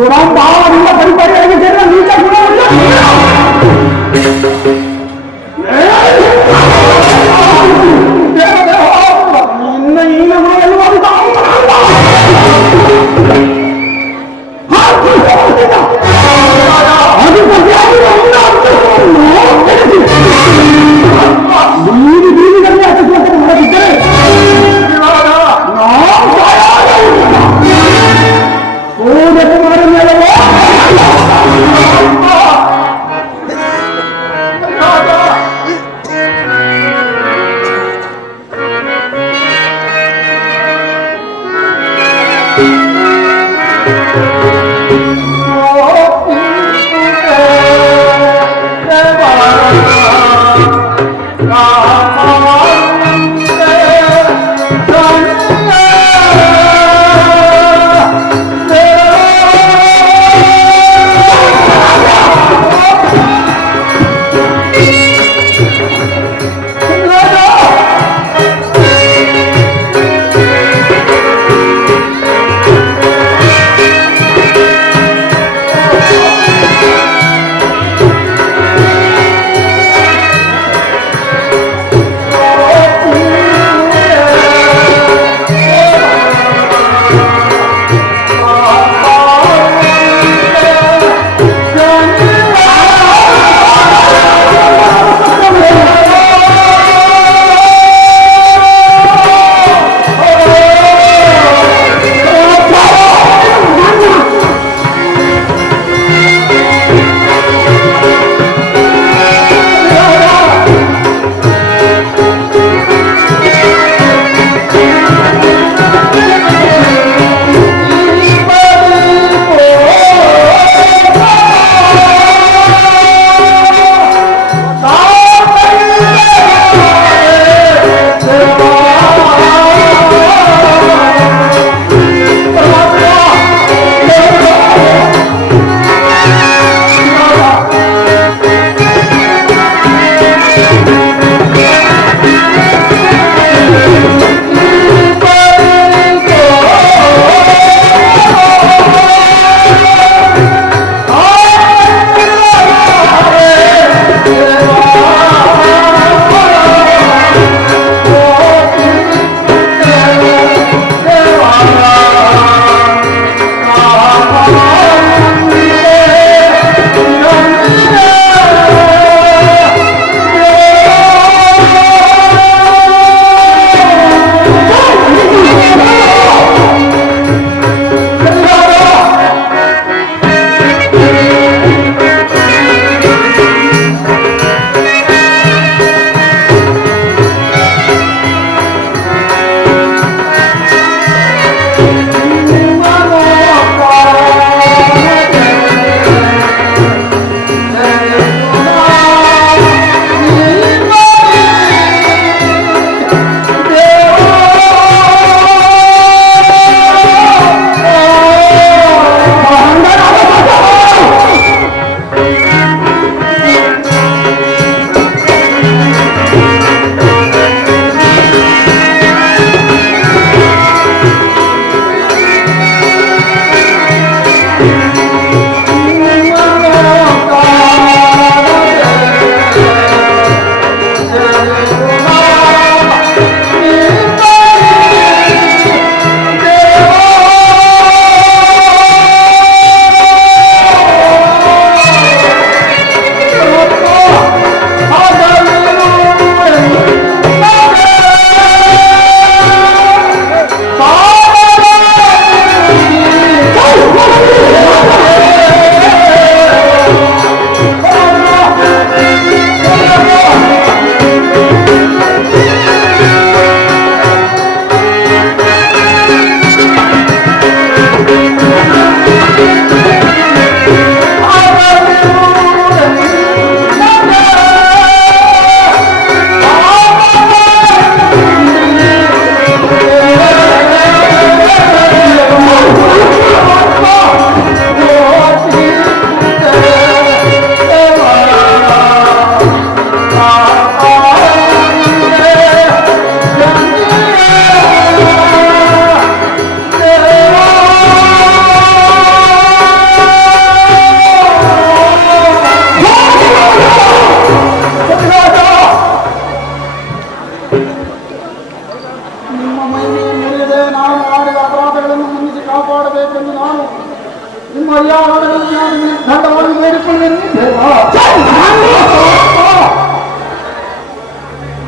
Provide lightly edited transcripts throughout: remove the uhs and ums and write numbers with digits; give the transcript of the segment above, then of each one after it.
Oh,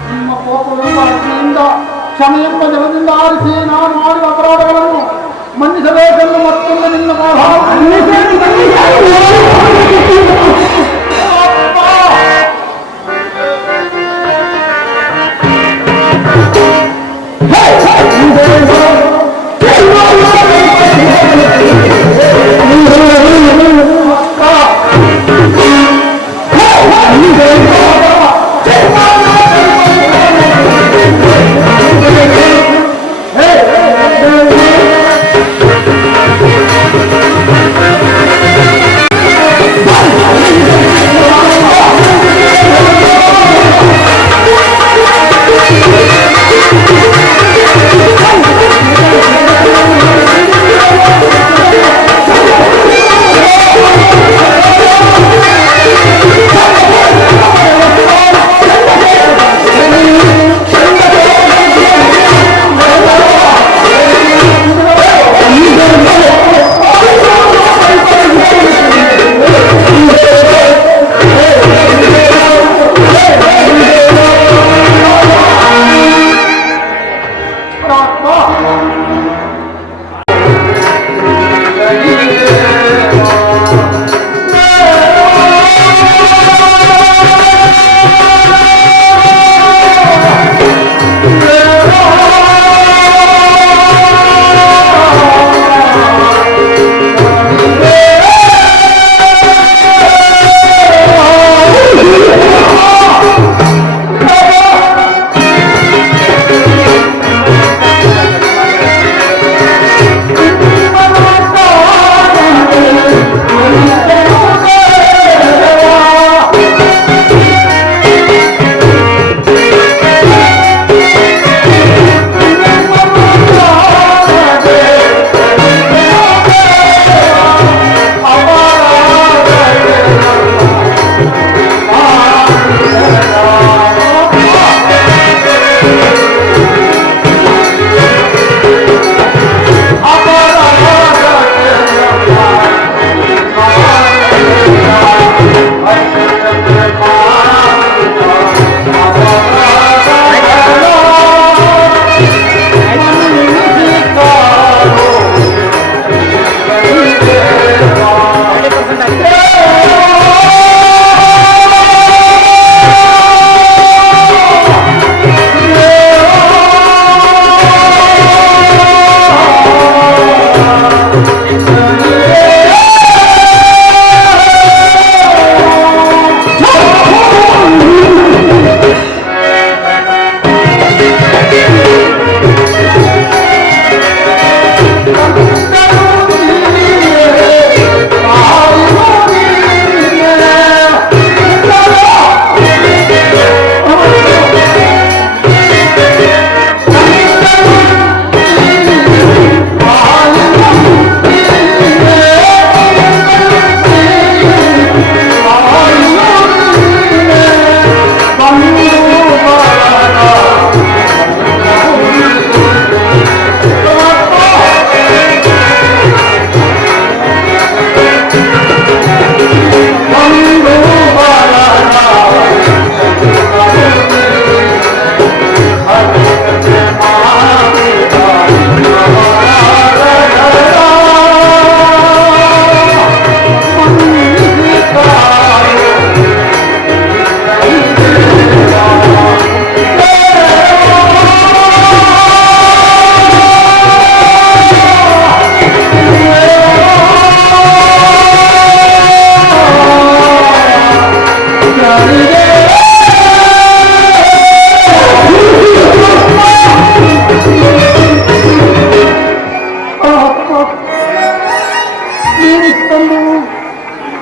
ನಿಮ್ಮ ಕೋಪವೆಂಬ ಅಗ್ನಿಯಿಂದ ಕ್ಷಮೆಯೆಂಬ ಜಲದಿಂದ ಆರಿಸಿ ನಾನು ಮಾಡಿದ ಅಪರಾಧಗಳನ್ನು ಮನ್ನಿಸಬೇಕೆಂದು ಮತ್ತೊಂದು ನಿನ್ನ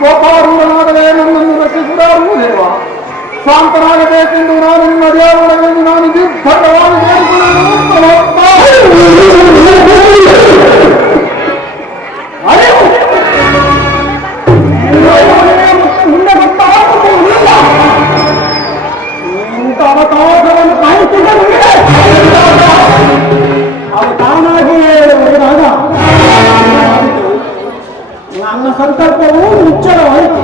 ಗೋಪಾರೂಢನಾದರೆ ನನ್ನನ್ನು ರಕ್ಷಿಸಿದಾರುವುದೇವ ಶಾಂತರಾಗಬೇಕೆಂದು ನಾನು ನಿಮ್ಮ ದೇವರಲ್ಲಿ ನಾನು ನಿರ್ಭರವಾಗಿ ಇಂಥ ಅವಕಾಶವನ್ನು ಕಾಯುತ್ತಿದ್ದ ಅದು ತಾನಾಗಿಯೇ ಒಡೆದಾಗ ನನ್ನ ಸಂಕಲ್ಪವು ನಿಚ್ಚಳವಾಯಿತು.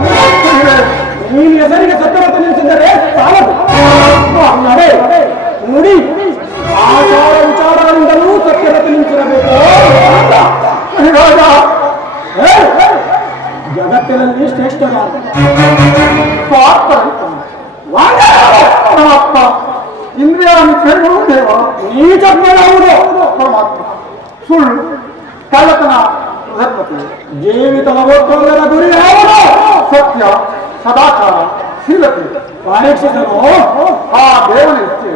ಸಾಲದು. ನಡೆ ನುಡಿ ಆಚಾರ ವಿಚಾರಗಳಿಂದಲೂ ಸತ್ಯರತೆ ನಿಂತಿರಬೇಕು. ಜಗತ್ತಿನಲ್ಲಿ ಶ್ರೇಷ್ಠರಾದ ಪರಮಾತ್ಮ ಇಂದ್ರಿಯ ನಿಶ್ಚಯಗಳು ದೇವ ನೀಚಜ್ಞರಾಗುವುದು ಪರಮಾತ್ಮ ಸುಳ್ಳು ಕಳ್ಳತನ ಧರ್ಮತೆ ಜೀವಿತದ ಒತ್ತೊಂದರ ಗುರಿ ಯಾವುದು? ಸತ್ಯ ಸದಾಚಾರ ಶೀಲತೆ ಪರೀಕ್ಷಿಸಲು ಆ ದೇವನ ಇಚ್ಛೆ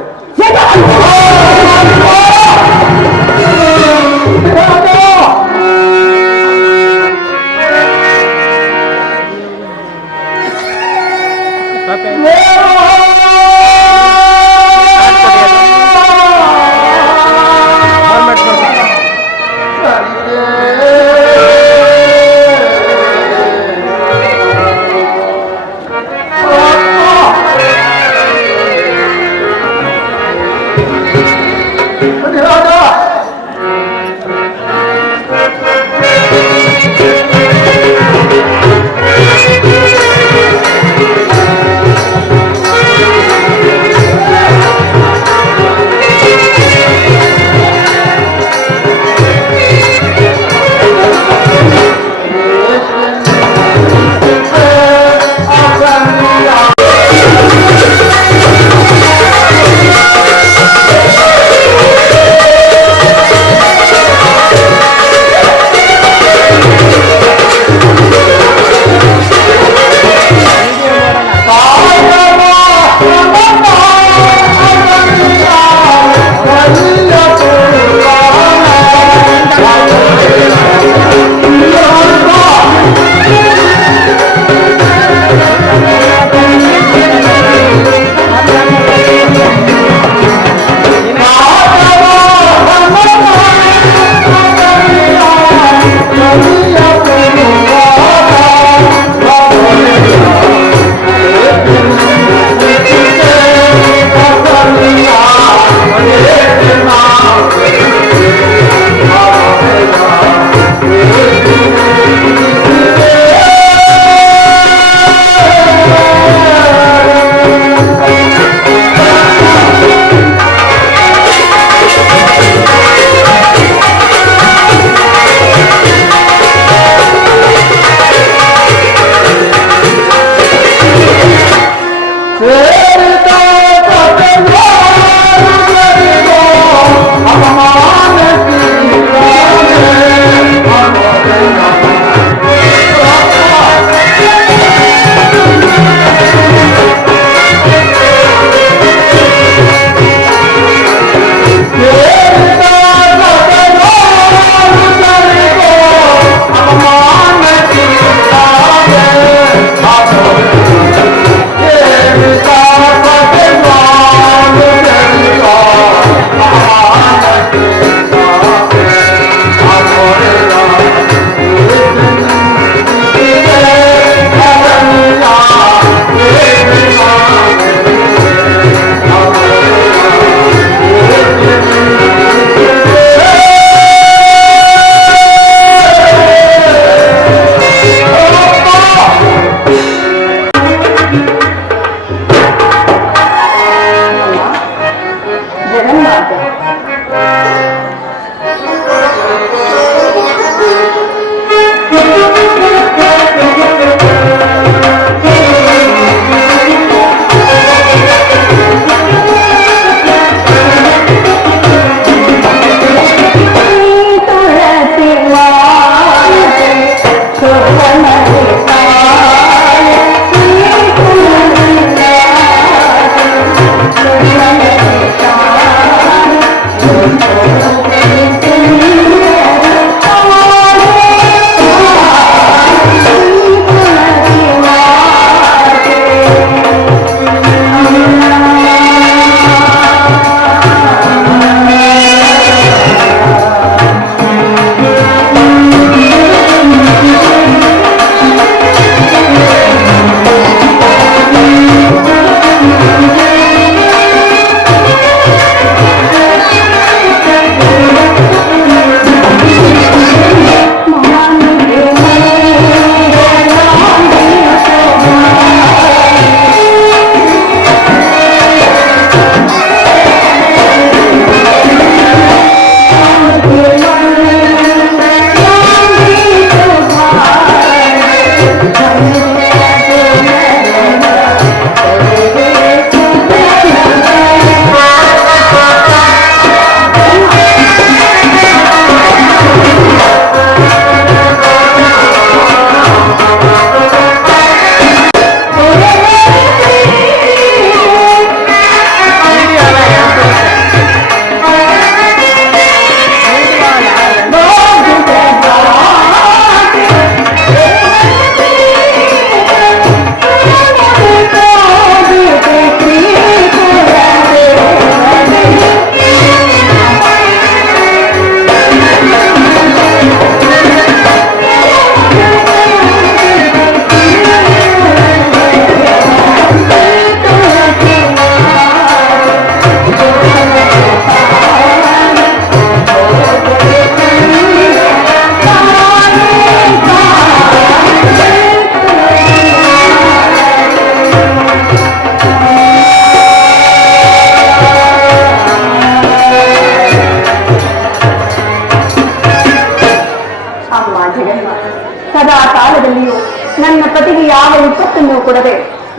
ಯಾವತ್ತನ್ನೂ ಕೊಡದೆ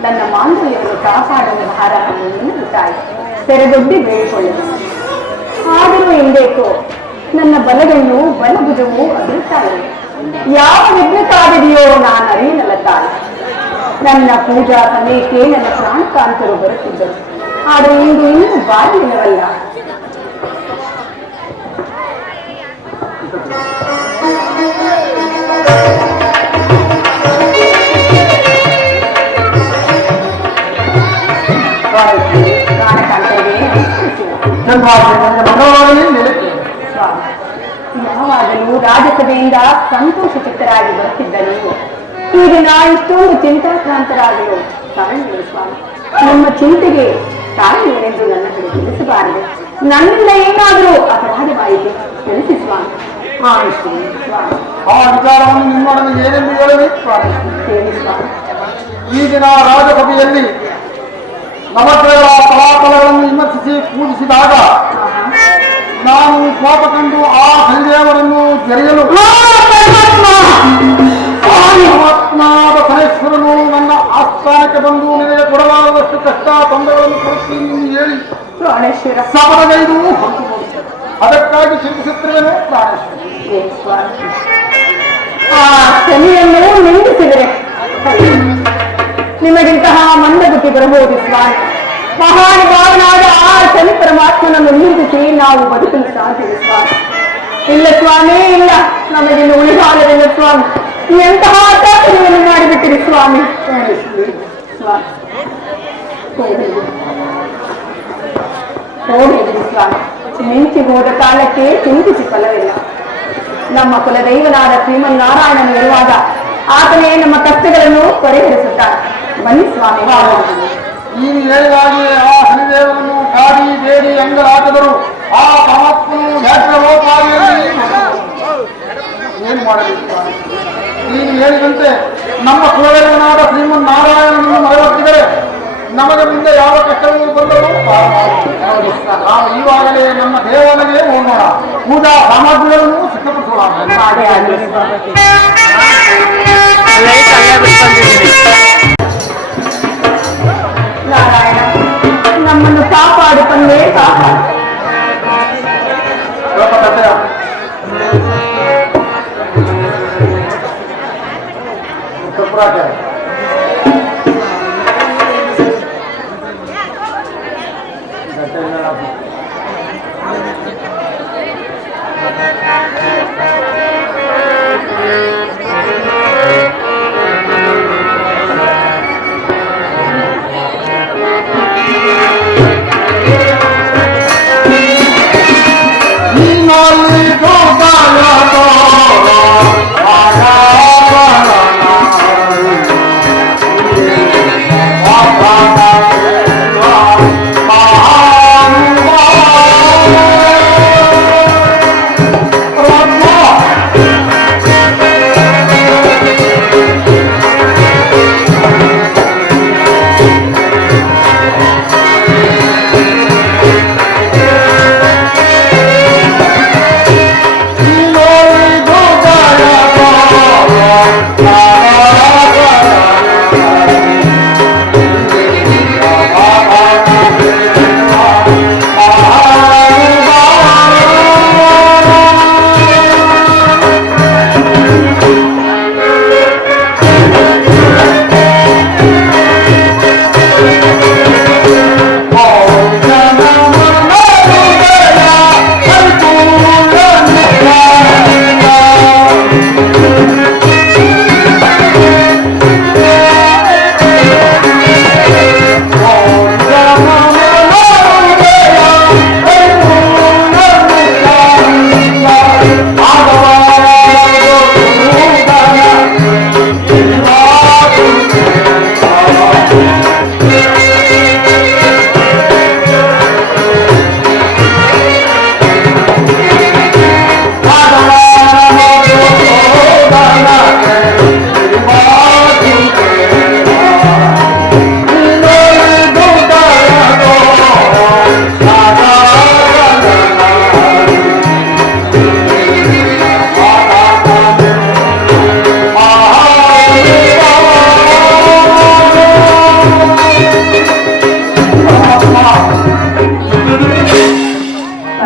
ನನ್ನ ಮಾಂಗಲ್ಯವನ್ನು ಕಾಪಾಡುವ ಭಾರ ನಿನ್ನದು ತಾಯಿ, ತೆರೆದೊಡ್ಡಿ ಬೇಡಿಕೊಳ್ಳುವುದು. ಆದರೂ ಎಂದೇಕೋ ನನ್ನ ಬಲಗಣ್ಣು ಬಲಭುಜವು ಅದುರುತ್ತಾಯಿವೆ. ಯಾವ ವಿಘ್ನಕಾರಿದೆಯೋ ನಾನು ಅರಿಯನಲ್ಲ ತಾಯಿ. ನನ್ನ ಪೂಜಾ ಸಮಯಕ್ಕೆ ನನ್ನ ಪ್ರಾಣಕಾಂತರು ಬರುತ್ತಿದ್ದರು, ಆದರೆ ಇಂದು ಇನ್ನೂ ಬಾಗಿಲಿನವಲ್ಲ. ಪ್ರಾಣಕಾಂತರಿಗೆ ಯಾವಾಗಲೂ ರಾಜಸಭೆಯಿಂದ ಸಂತೋಷ ಚಿತ್ತರಾಗಿ ಬರುತ್ತಿದ್ದ ನೀವು ಈಗ ನಾ ಇಷ್ಟೊಂದು ಚಿಂತಾಕ್ರಾಂತರಾಗಿರೋ ಕಾರಣಗಳು ಸ್ವಾಮಿ. ನಮ್ಮ ಚಿಂತೆಗೆ ಕಾರಣವೇನೆಂದು ನನ್ನ ಕಡೆ ತಿಳಿಸಬಾರದು. ನನ್ನಿಂದ ಏನಾದರೂ ಅಪರಾಧವಾಯಿತು ತಿಳಿಸಿ ಸ್ವಾಮಿ. ಸ್ವಾಮಿ ಆ ವಿಚಾರವನ್ನು ನಿಮ್ಮೊಡನೆ ಏನೆಂದು ಹೇಳಲಿ ಸ್ವಾಮಿ. ಹೇಳಿ ಸ್ವಾಮಿ. ಈಗಿನ ರಾಜಸಭೆಯಲ್ಲಿ ನವಗ್ರಹಗಳ ಫಲಾಫಲಗಳನ್ನು ವಿಮರ್ಶಿಸಿ ಪೂಜಿಸಿದಾಗ ನಾನು ಕೋಪ ಕಂಡು ಆ ಶನಿದೇವರನ್ನು ಜರಿಯಲು ಪರಮಾತ್ಮನಾದ ಪರೇಶ್ವರನು ನನ್ನ ಆಸ್ಥಾನಕ್ಕೆ ಬಂದು ನಿನಗೆ ಕೊಡಲಾರದಷ್ಟು ಕಷ್ಟ ತೊಂದರೆಗಳನ್ನು ಕೊಡುತ್ತೀನಿ ಎಂದು ಹೇಳಿ ಪ್ರಾಣೇಶ್ವರ ಸಮರಗೈದು ಹೊರಟು ಹೋಗುತ್ತದೆ. ಅದಕ್ಕಾಗಿ ಚಿಂತಿಸುತ್ತಿರುವೆನು ಪ್ರಾಣೇಶ್ವರ. ಆ ಶನಿಯನ್ನು ನಿಂದಿಸಿದರೆ ನಿಮಗಿಂತಹ ಮಂದಬುದ್ಧಿ ಬರಬಹುದು ಸ್ವಾಮಿ. ಮಹಾನುಭಾವನಾದ ಆ ಶನಿ ಪರಮಾತ್ಮನನ್ನು ನಿಂದಿಸಿ ನಾವು ಬದುಕಲು ಸಾಧ್ಯವಿಲ್ಲ ಸ್ವಾಮಿ. ಇಲ್ಲ ಸ್ವಾಮಿ, ಇಲ್ಲ, ನಮಗಿನ್ನು ಉಳಿಗಾಲವಿಲ್ಲ ಸ್ವಾಮಿ. ಎಂತಹ ಅತ್ಯಾಚಾರವನ್ನು ಮಾಡಿಬಿಟ್ಟಿರಿ ಸ್ವಾಮಿ. ಸ್ವಾಮಿ ಹೋಗಿದ್ರಿ ಸ್ವಾಮಿ. ಮಿಂಚಿ ಹೋದ ಕಾಲಕ್ಕೆ ಚಿಂತಿಸಿ ಫಲವಿಲ್ಲ. ನಮ್ಮ ಕುಲದೈವನಾದ ಶ್ರೀಮನ್ನಾರಾಯಣನು ಇರುವಾಗ ಆತನೇ ನಮ್ಮ ಕಷ್ಟಗಳನ್ನು ಪರಿಹರಿಸುತ್ತಾನೆ. ಬನ್ನಿ ಸ್ವಾಮಿ. ನೀನು ಹೇಳಿದಾಗೆ ಆ ಶನಿದೇವರನ್ನು ಕಾಡಿ ಬೇಡಿ ಅಂಗಲಾಟದರು ಆ ಪರಮಾತ್ಮನು ವ್ಯಾಘ್ರಲೋಪಾದಿಯಲ್ಲಿ ಏನು ಮಾಡಬೇಕು? ನೀನು ಹೇಳಿದಂತೆ ನಮ್ಮ ಕುಲದೇವನಾದ ಶ್ರೀಮನ್ನಾರಾಯಣನನ್ನು ಮರೆವತ್ತಿದರೆ ನಮಗೆ ಮುಂದೆ ಯಾವ ಕಷ್ಟವೂ ಬರಲು ನಾವು ಈವಾಗಲೇ ನಮ್ಮ ದೇವಾಲಯಕ್ಕೆ ಹೋಗೋಣ. ಪೂಜಾ ಸಾಮಗ್ರಿಗಳನ್ನು ಸಿದ್ಧಪಡಿಸೋಣ. ನಾರಾಯಣ, ನಮ್ಮನ್ನು ಕಾಪಾಡು ತಂದೆ, ಕಾಪಾಡು.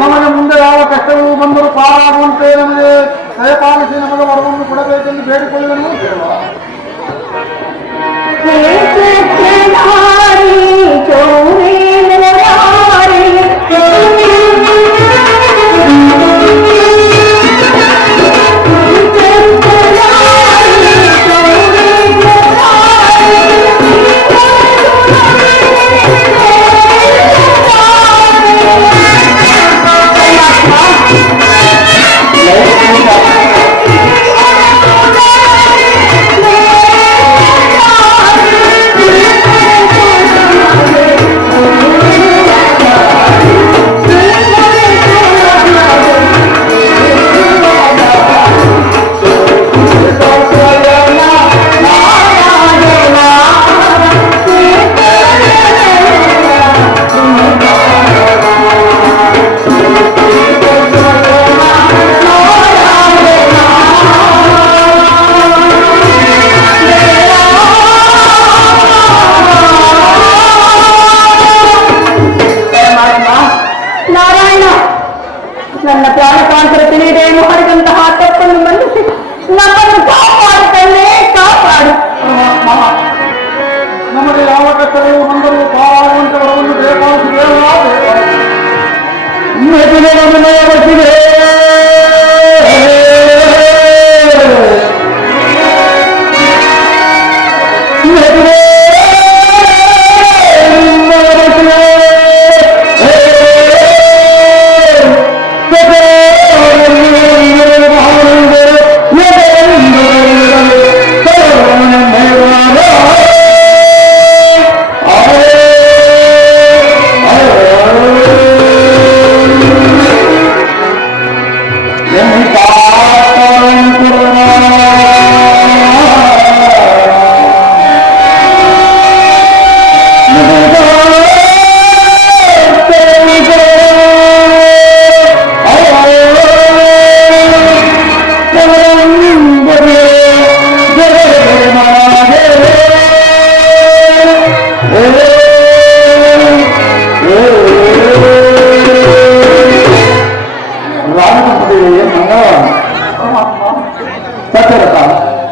ನಮಗೆ ಮುಂದೆ ಯಾವ ಕಷ್ಟವೂ ಬಂದರೂ ಪಾರಾಗುವಂತೆ ನಮಗೆ ದಯಪಾಲಿಸಿ ನಮಗೆ ವರವನ್ನು ಕೊಡಬೇಕೆಂದು ಬೇಡಿಕೊಳ್ಳುವೆನು ದೇವ. ನನ್ನ ಪ್ರಾಣಕಾಂತರ ತಿಳಿಯದೇನು ಮಾಡಿದಂತಹ ತಪ್ಪನ್ನು ಮನ್ನಿಸಿ ನಮ್ಮನ್ನು ಕಾಪಾಡುತ್ತಲೇ ಕಾಪಾಡು. ನಮಗೆ ಯಾವ ಕಷ್ಟಗಳು ಬಂದರೂ ಪಾರಾಗುವಂತೆ ವರವನ್ನು ಬೇಕಾಗುತ್ತಿದೆ.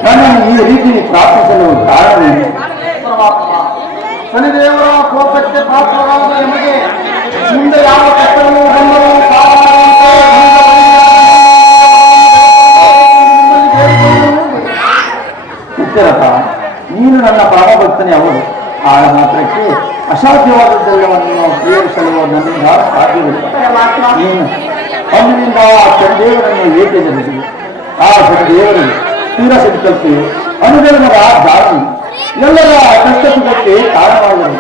ನನ್ನನ್ನು ಈ ರೀತಿ ಪ್ರಾರ್ಥಿಸಲು ಕಾರಣವೇನು? ಶನಿದೇವರ ಕೋಪಕ್ಕೆ ಪಾತ್ರರಾದ ನಮಗೆ ಮುಂದೆ ಯಾವ ಕಷ್ಟಗಳು ಬಂದರೂ ಚಿತ್ರರಥ, ನೀನು ನನ್ನ ಪರಮಭಕ್ತನೇ ಅವರು. ಆ ಮಾತ್ರಕ್ಕೆ ಅಸಾಧ್ಯವಾದದ್ದೆಲ್ಲವನ್ನು ಕ್ರಿಯಿಸಲು ನನ್ನಿಂದ ಸಾಧ್ಯವಿಲ್ಲ. ನೀನು ಅಂದಿನಿಂದ ಆ ಶನಿದೇವರನ್ನು ಏಕೆ ಜನಿಸಿದೆ? ಆ ಶನಿದೇವರು ತೀರ ಸಂಕಲ್ಪಿ ಅನುಜನ್ಮದ ದಾರಿ ಎಲ್ಲರ ಕಷ್ಟ ಸುಖಕ್ಕೆ ಕಾರಣವಾಗಬಹುದು.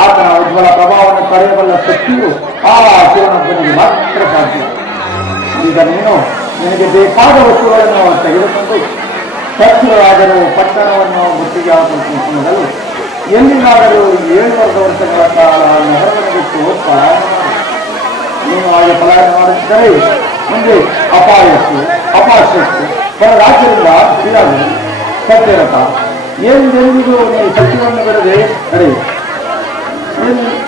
ಆತನ ಉಜ್ವಲ ಪ್ರಭಾವವನ್ನು ತಡೆಯಬಲ್ಲ ಶಕ್ತಿಯು ಆ ಶಿವನೊಬ್ಬನಿಗೆ ಮಾತ್ರ ಸಾಧ್ಯ. ಈಗ ನೀನು ನಿನಗೆ ಬೇಕಾದ ವಸ್ತುಗಳನ್ನು ತೆಗೆದುಕೊಂಡು ಸಚಿವರಾದರೂ ಪಟ್ಟಣವನ್ನು ಮುತ್ತಿಗೆ ಹಾಕುವ ಸಮಯದಲ್ಲಿ ಎಲ್ಲಿಗಾದರೂ 7 ವರ್ಷಗಳ ಕಾಲ ನಗರವನ್ನು ಬಿಟ್ಟು ಪಲಾಯನ ಮಾಡಿ. ನೀನು ಹಾಗೆ ಪಲಾಯನ ಮಾಡುತ್ತಿದ್ದರೆ ಮುಂದೆ ಅಪಾಯಕ್ಕೆ ಪರ ರಾಜ್ಯದಿಂದ ಬೀಳಾಗುವುದು. ಸತ್ಯರಥ, ಎಂದೆಂದಿಗೂ ನೀ ಸತ್ಯವನ್ನು ಬಿಡದೆ ನಡೆ.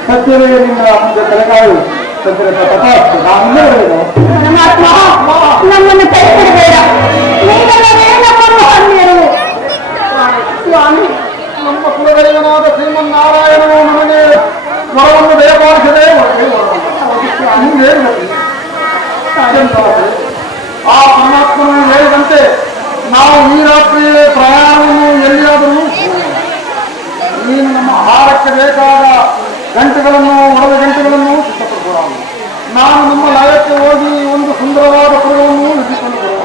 ಸತ್ಯವೇ ನಿನ್ನ ಮುಂದೆ ತಲೆಕಾಯು. ಸತ್ಯರಥ ತಥಾಸ್ತು. ನಾನು ಹೇಳಿದೆನು. ನಮ್ಮನ್ನು ಕೈಬಿಡಬೇಡ. ನೀನಲ್ಲವೇ ನಮ್ಮನ್ನು ಹನ್ನೆರು. ಸ್ವಾಮಿ, ನಮ್ಮ ಕುಲದೈವನಾದ ಶ್ರೀಮನ್ನಾರಾಯಣನು ನಮಗೆ ವರವನ್ನು ದಯಪಾಲಿಸದೆ ಆ ಪರಮಾತ್ಮನು ಹೇಳಿದಂತೆ ನಾವು ಈ ರಾತ್ರಿ ಪ್ರಯಾಣವನ್ನು ಎಲ್ಲಿಯಾದರೂ ನೀನು ನಮ್ಮ ಆಹಾರಕ್ಕೆ ಬೇಕಾದ ಗಂಟೆಗಳನ್ನು ಒಳದ ಗಂಟೆಗಳನ್ನು ಸಿದ್ಧಪಡಿಸುವ. ನಾನು ನಮ್ಮ ಲಯಕ್ಕೆ ಹೋಗಿ ಒಂದು ಸುಂದರವಾದ ಪುರವನ್ನು ಇಟ್ಟುಕೊಂಡು ಬರುವ.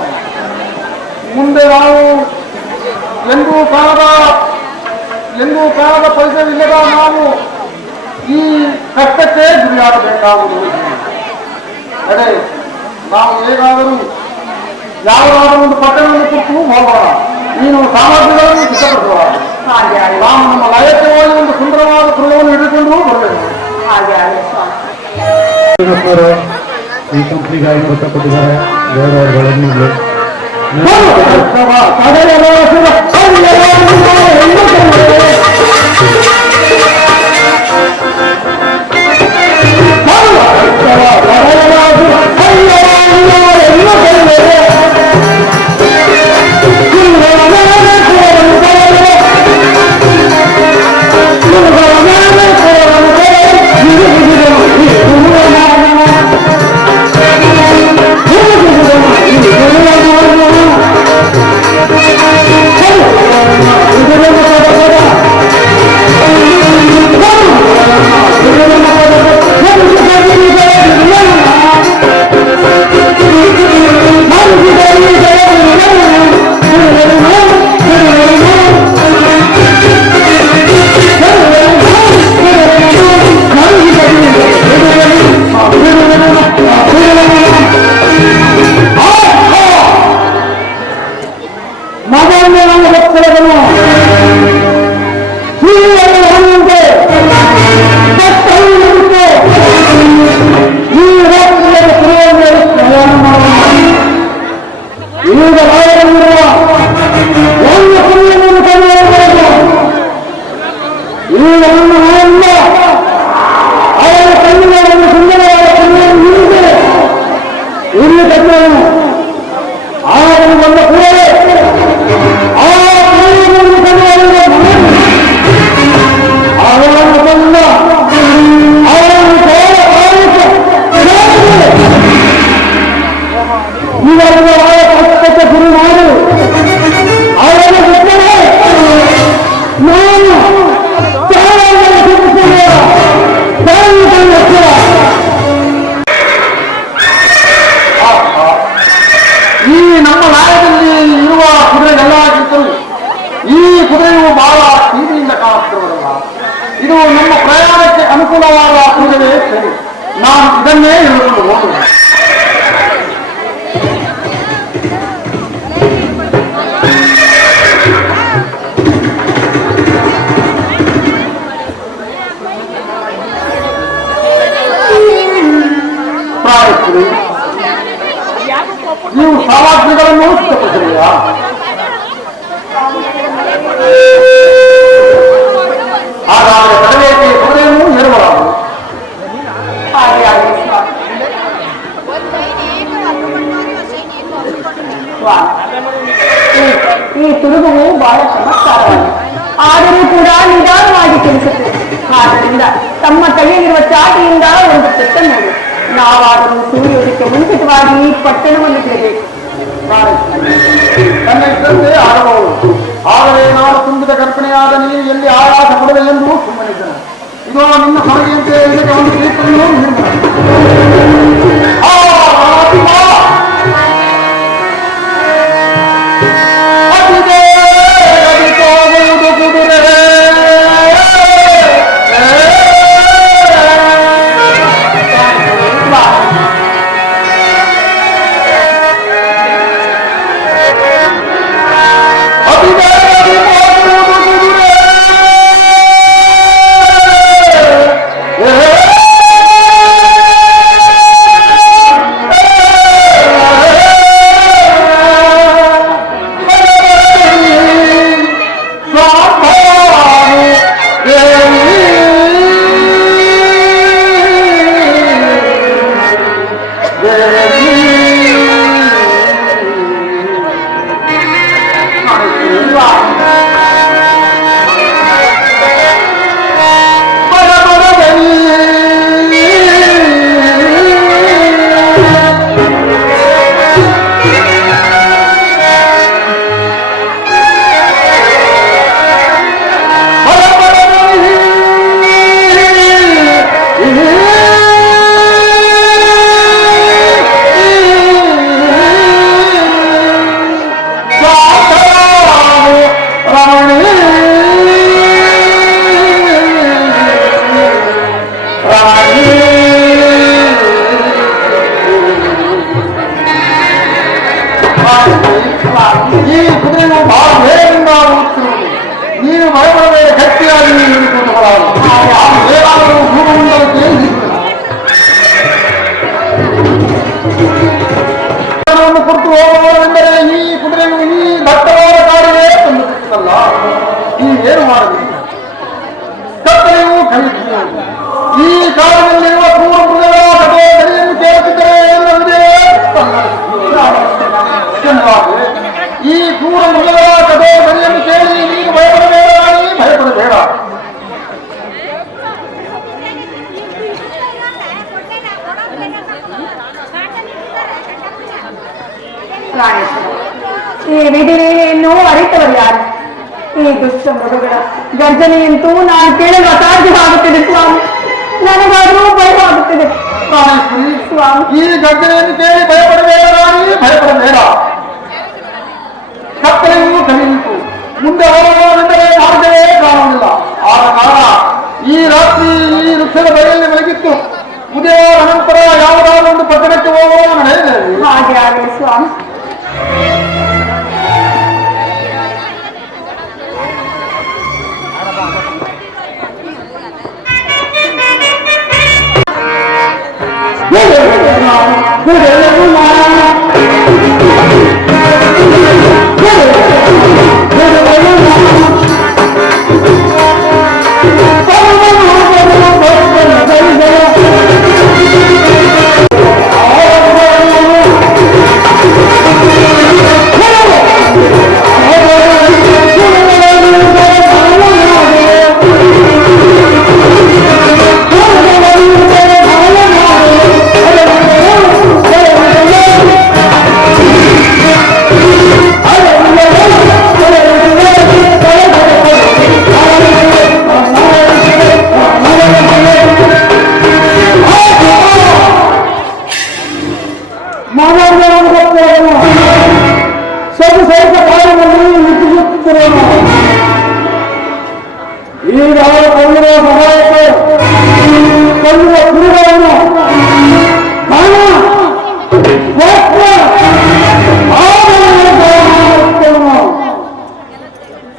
ಮುಂದೆ ನಾವು ಎಂದೂ ಕಾಣದ ಪರಿಚಯವಿಲ್ಲದ ನಾವು ಈ ಕಷ್ಟಕ್ಕೆ ಗುರಿಯಾಗಬೇಕಾಗುವುದು. ಅದೇ ನಾವು ಹೇಗಾದರೂ ಯಾವುದಾದರೂ ಒಂದು ಪಟ್ಟಣವನ್ನು ಕೊಟ್ಟು ಹೋಗೋಣ. ನೀನು ಸಾಮಗ್ರಿಗಳನ್ನು ಸಿದ್ಧಪಡಿಸುವ. ನಾವು ನಮ್ಮ ಲಯಕ್ಕೆ ಹೋಗಿ ಒಂದು ಸುಂದರವಾದ ಪುರವನ್ನು ಹಿಡಿದುಕೊಂಡು ಬರಬೇಕು. ಈ ಕಂಪ್ನಿಗಾಗಿ ಮೃತಪಟ್ಟಿದ್ದಾರೆ. ಬೇರೆಯವರುಗಳನ್ನು ¡Vamos! ಇಲ್ಲಿ ತಜ್ಞನು ಆತನು ಬಂದ ಕೂಡಲೇ ಆ ಅವನನ್ನು ಬಂದ ಇವರನ್ನು ಕಷ್ಟಕ್ಕೆ ಗುರು ಮಾಡು ಅವರನ್ನು ಬಿಟ್ಟರೆ ನಾನು ಈ ನಮ್ಮ ನಾಯಕಲ್ಲಿ ಇರುವ ಕುದುರೆಗೆಲ್ಲಕ್ಕಿಂತಲೂ ಈ ಕುದುರೆಯು ಬಹಳ ತೀವ್ರದಿಂದ ಕಾಣುತ್ತಿರುವುದಲ್ಲ. ಇದು ನಮ್ಮ ಪ್ರಯಾಣಕ್ಕೆ ಅನುಕೂಲವಾದ ಕುದುರೆ ಸರಿ. ನಾನು ಇದನ್ನೇ ಹೇಳಿಕೊಂಡು ಹೋಗುವುದು. ನೀವು ಸಾಮಗ್ರಿಗಳನ್ನು ಸಿದ್ಧಪಡಿಸಿದೆಯಾ? ಹಾಗಾದರೆ ತರಬೇತಿ ಕುದುರೆಯನ್ನು ಹೇರಬಾರದು. ಹಾಗೆ ಆಗಲಿ ಈ ತುರುಗುವು ಬಹಳ ಚಮತ್ಕಾರವಾಗಿದೆ. ಆದರೂ ಕೂಡ ನಿಧಾನವಾಗಿ ಚಲಿಸುತ್ತದೆ. ಆದ್ದರಿಂದ ತಮ್ಮ ಕೈಯಲ್ಲಿರುವ ಚಾಟಿಯಿಂದ ಒಂದು ಪೆಟ್ಟ ನೋಡಿ. ನಾವಾದರೂ ಸೂರ್ಯೋದಯಕ್ಕೆ ಮುಂಚಿತವಾಗಿ ಪಟ್ಟಣವನ್ನು ತಿರಬೇಕು. ನನ್ನ ಇದ್ದಂತೆ ಆಗಬಹುದು. ಆದರೆ ನಾನು ತುಂಬಿದ ಕಲ್ಪನೆಯಾದ ನೀನು ಎಲ್ಲಿ ಆಯಾಸ ಪಡದೆ ಎಂದು ಸುಮ್ಮನಿದ್ದನು. ಇದು ನಿನ್ನ ಹೊರಗೆಯಂತೆ ಇದಕ್ಕೆ ಒಂದು ತೀರ್ಪನ್ನು ಈ ಕುದುರೆಯು ಬಹಳ ಬೇಗದಿಂದ ಹೋಗುತ್ತಿರುವುದು. ನೀನು ಭಯಪಡದೆ ಗಟ್ಟಿಯಾಗಿ ಏನಾದರೂ ಕುರಿತು ಹೋಗುವುದೆಂದರೆ ಈ ಕುದುರೆಯು ಈ ದಟ್ಟವಾದ ಕಾಡಿಗೆ ತಂದುಬಿಟ್ಟಲ್ಲ. ಈ ಏನು ಮಾಡಬೇಕು? ಕತ್ತಲೆಯೂ ಕಲಿಯುತ್ತದೆ. ಈ ಕಾಡಿನಲ್ಲಿರುವ ಕ್ರೂರ ಮೃಗಗಳ ಕಥೆಯನ್ನು ಕೇಳುತ್ತಿದ್ದರೆ ಎನ್ನುವುದೇ ಈ ಕ್ರೂರ ಮೃಗಗಳ ಕಥೆ ಬರಿಯನ್ನು ಕೇಳಿ ನೀನು ಭಯಪಡಬೇಡ, ಭಯಪಡಬೇಡ. ಈ ವಿಧಿಯನ್ನು ಅರಿತವರು ಯಾರು? ಈ ದುಷ್ಟ ಮೃಗಗಳ ಗರ್ಜನೆಯಂತೂ ನಾನು ಕೇಳಲು ಅಸಾಧ್ಯವಾಗುತ್ತಿದೆ ಸ್ವಾಮಿ. ನನಗಾದರೂ ಭಯವಾಗುತ್ತಿದೆ ಸ್ವಾಮಿ. ಈ ಗರ್ಜನೆಯನ್ನು ಕೇಳಿ ಭಯಪಡಬೇಡ ರಾಣಿ, ಭಯಪಡಬೇಡ. ಕತ್ತಲೆಯೂ ಕಲಿಯಿತು. ಮುಂದೆ ಹೋಗುವುದೆಂದರೆ ಮಾರ್ಗವೇ ಕಾಣುವುದಿಲ್ಲ. ಆದ ಕಾರಣ ಈ ರಾತ್ರಿ ಈ ವೃಕ್ಷದ ಬಳಿಯಲ್ಲಿ ಮಲಗಿತ್ತು. ಉದಯವಾದ ನಂತರ ಯಾವುದಾದ್ರೂ ಒಂದು ಪಟ್ಟಣಕ್ಕೆ ಹೋಗುವ ನಡೆಯಬೇಕು. ಹಾಗೆ ಆಗಲಿ ಸ್ವಾಮಿ. ಮಾನವನ ಸ್ವಲ್ಪ ಸ್ವಲ್ಪ ಕಾಲದಲ್ಲಿ ನಿಂತಿರುತ್ತಿದ್ದರೇನು ಈಗ ಕೊಳ್ಳುವ ಸಹಾಯಕ ಕೊಳ್ಳುವ ಕುರುಗಳನ್ನು ಹಣ ವಸ್ತ್ರ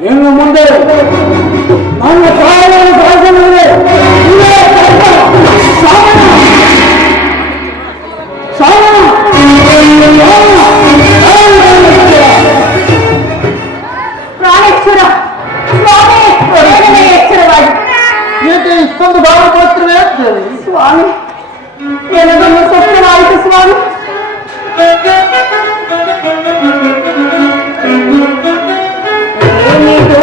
ಇನ್ನು ಮುಂದೆ ನನ್ನ ಕಾರ್ಯವನ್ನು ಸಾಧಿಸಿದರೆ ಪ್ರಾಣೇಶ್ವರ ಸ್ವಾಮಿ ಎಚ್ಚರವಾಗಿ ಏಕೆ ಇಷ್ಟೊಂದು ಭಾವ ಪಡ್ತಿರುವೆ ಅಂತೇಳಿ ಸ್ವಾಮಿ ಏನದನ್ನು ಸ್ವಪ್ನವಾಯಿತು ಸ್ವಾಮಿ ಏನಿದು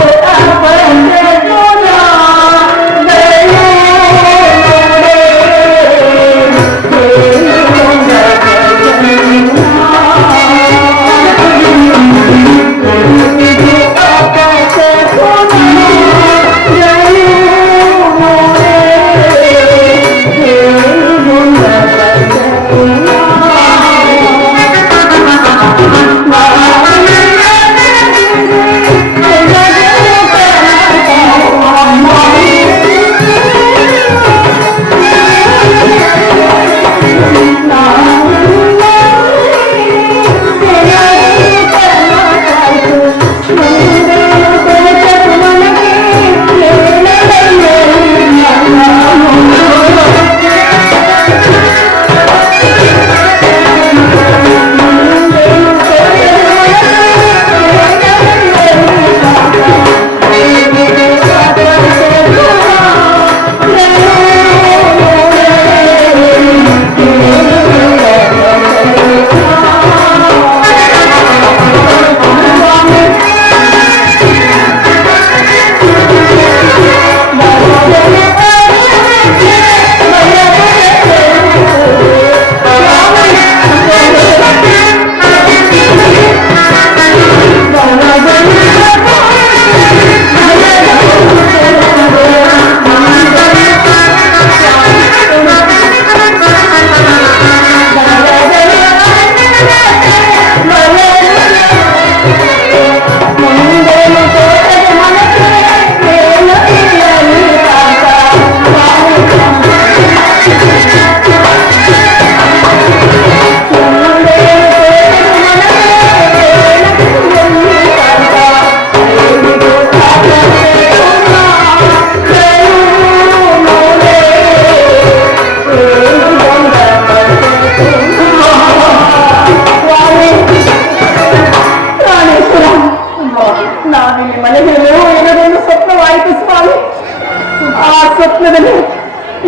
ಸ್ವಪ್ನದಲ್ಲಿ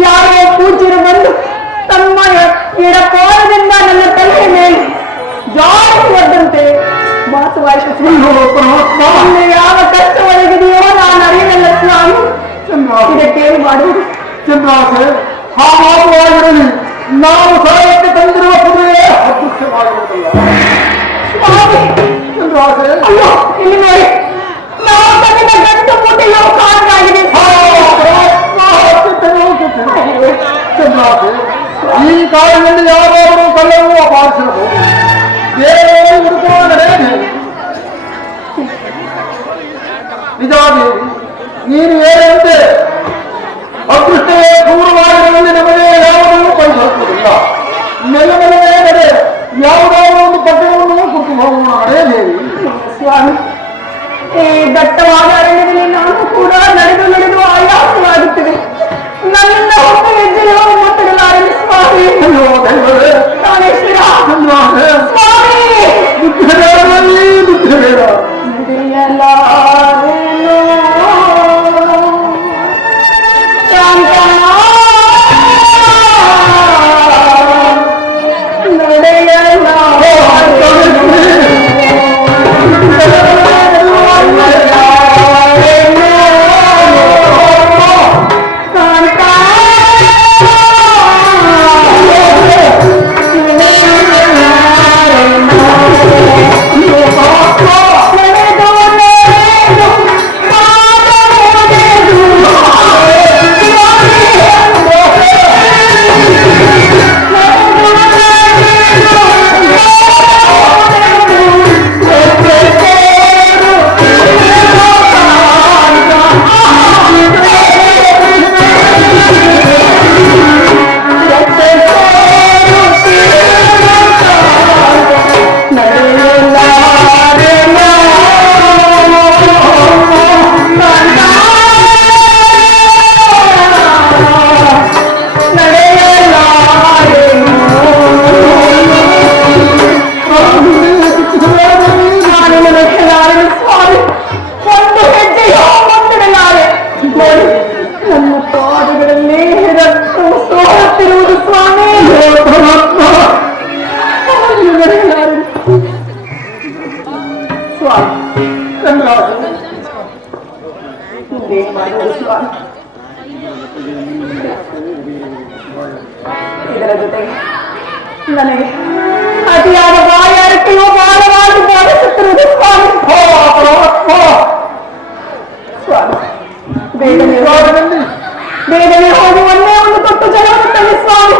ಯಾರೋ ಪೂಜ್ಯರು ಬಂದು ತಮ್ಮ ಎಡಪಾದದಿಂದ ನನ್ನ ತಲೆಯ ಮೇಲೆ ಜಾರಿಸುವಂತೆ ಮಾತುವಾಯಿತು. ಯಾವ ಕಷ್ಟ ಒಳಗಿದೆಯೋ ನಾನು ಅರಿಯಲ್ಲ ಸ್ವಾಮಿ. ಇದಕ್ಕೇನು ಮಾಡುವುದು? ಚಂದ್ರಾಸೆ ಹಾಗಾಗಿರಲಿ, ನಾವು ಸಹಾಯಕ್ಕೆ ತಂದಿರುವ ಕುದುರೆ ಅದೃಶ್ಯವಾಗಿರುವುದಿಲ್ಲ. ಸ್ವಾಮಿ ಚಂದ್ರಾಸೆ ಅಯ್ಯೋ ಇಲ್ಲಿ ನೋಡಿ, ನಾವು ತಂದಿದ್ದ ಗಂಟು ಮೂಟೆಯೋ ಕಾರಣವಾಗಿದೆ. ಚಂದ್ರಾಸೆ ಈ ಕಾಲದಲ್ಲಿ ಯಾರಾದರೂ ಕಳ್ಳವು ಅಪಾರಿಸಬಹುದು. ದೇವರು ಹುಡುಕುವಾದರೆ ನಿಜಾದೇವಿ ನೀನು ಏನಂತೆ ಅದೃಷ್ಟವೇ ದೂರವಾಗಿರುವಲ್ಲಿ ನಮಗೆ ಯಾವುದನ್ನು ಕೈಗೊಳ್ಳುವುದಿಲ್ಲ. ಮೆಲ್ಲಮೆಲ್ಲವೇ ನಡೆ ಯಾವುದಾದರೂ ಒಂದು ಪಟ್ಟಣವನ್ನು ಕುರಿತು ಹೋಗೋಣ. ದೇವಿ ಸ್ವಾಮಿ, ಈ ದಟ್ಟವಾದ ಅರಣ್ಯದಲ್ಲಿ ನಾನು ಕೂಡ ನಡೆದು ಆಯಾಸವಾಗುತ್ತಿದೆ. ನನ್ನಿಂದ ಒಬ್ಬ ಹೆಜ್ಜೆಯೋ ಮಾತನಾಡಲಾರೆ ಸ್ವಾಮಿ. ಪ್ರಾಣೇಶ್ವರ ಸ್ವಾಮಿ, ಬುದ್ಧಿ ಬೇಡ ನಡೆಯಲಾರೆನೋ ಅತಿಯಾದ ಬಾಯಾರಿಕೆಯು ಬಾಳವಾಗಿ ಬೋಧಿಸುತ್ತಿರುವುದು ಸ್ವಾಮಿ. ಸ್ವಾಮಿ, ಬೇಗನೆ ಬೇಗನೆ ಹೋಗಿ ಒಂದೇ ಒಂದು ಕೊಟ್ಟು ಜಲವನ್ನು ಸ್ವಾಮಿ.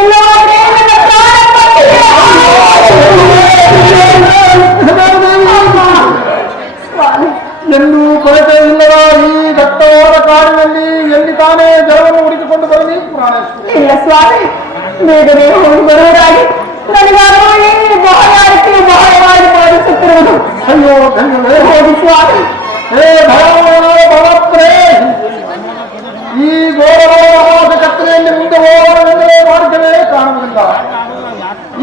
ಇಲ್ಲವಾದರೆ ನನ್ನ ಪ್ರಾಣ ಪಕ್ಷಿಯೇ. ಸ್ವಾಮಿ, ಎಂದು ಕೊರತೆ ಇಲ್ಲದ ಈ ದಟ್ಟವಾದ ಕಾಡಿನಲ್ಲಿ ಎಲ್ಲಿ ತಾನೇ ಜಲವನ್ನು ಹುಡುಕಿಕೊಂಡು ಬರಲಿ ಪ್ರಾಣೇಶ್ವರಿ. ಇಲ್ಲ ಸ್ವಾಮಿ, ಬೇಗನೆ ಹೋಗಿ ಬರುವುದಾಗಿ ನನಗಾದರೂ ಈ ಬಾಯಾರಿಕೆಯು ಬಹಳವಾಗಿ ಬೋಧಿಸುತ್ತಿರುವುದು. ಅಯ್ಯೋ ಧನ್ಯವೇ. ಹೋಗಿ ಸ್ವಾಮಿ. ಹೇ ಭಗವಾನ ಭಗವತ್ರೇ, ಈ ಘೋರವಾದ ಕತ್ತಲೆಯಲ್ಲಿ ಮುಂದೆ ಹೋಗಲೆಂದರೆ ಮಾರ್ಗವೇ ಕಾಣುವುದಿಲ್ಲ.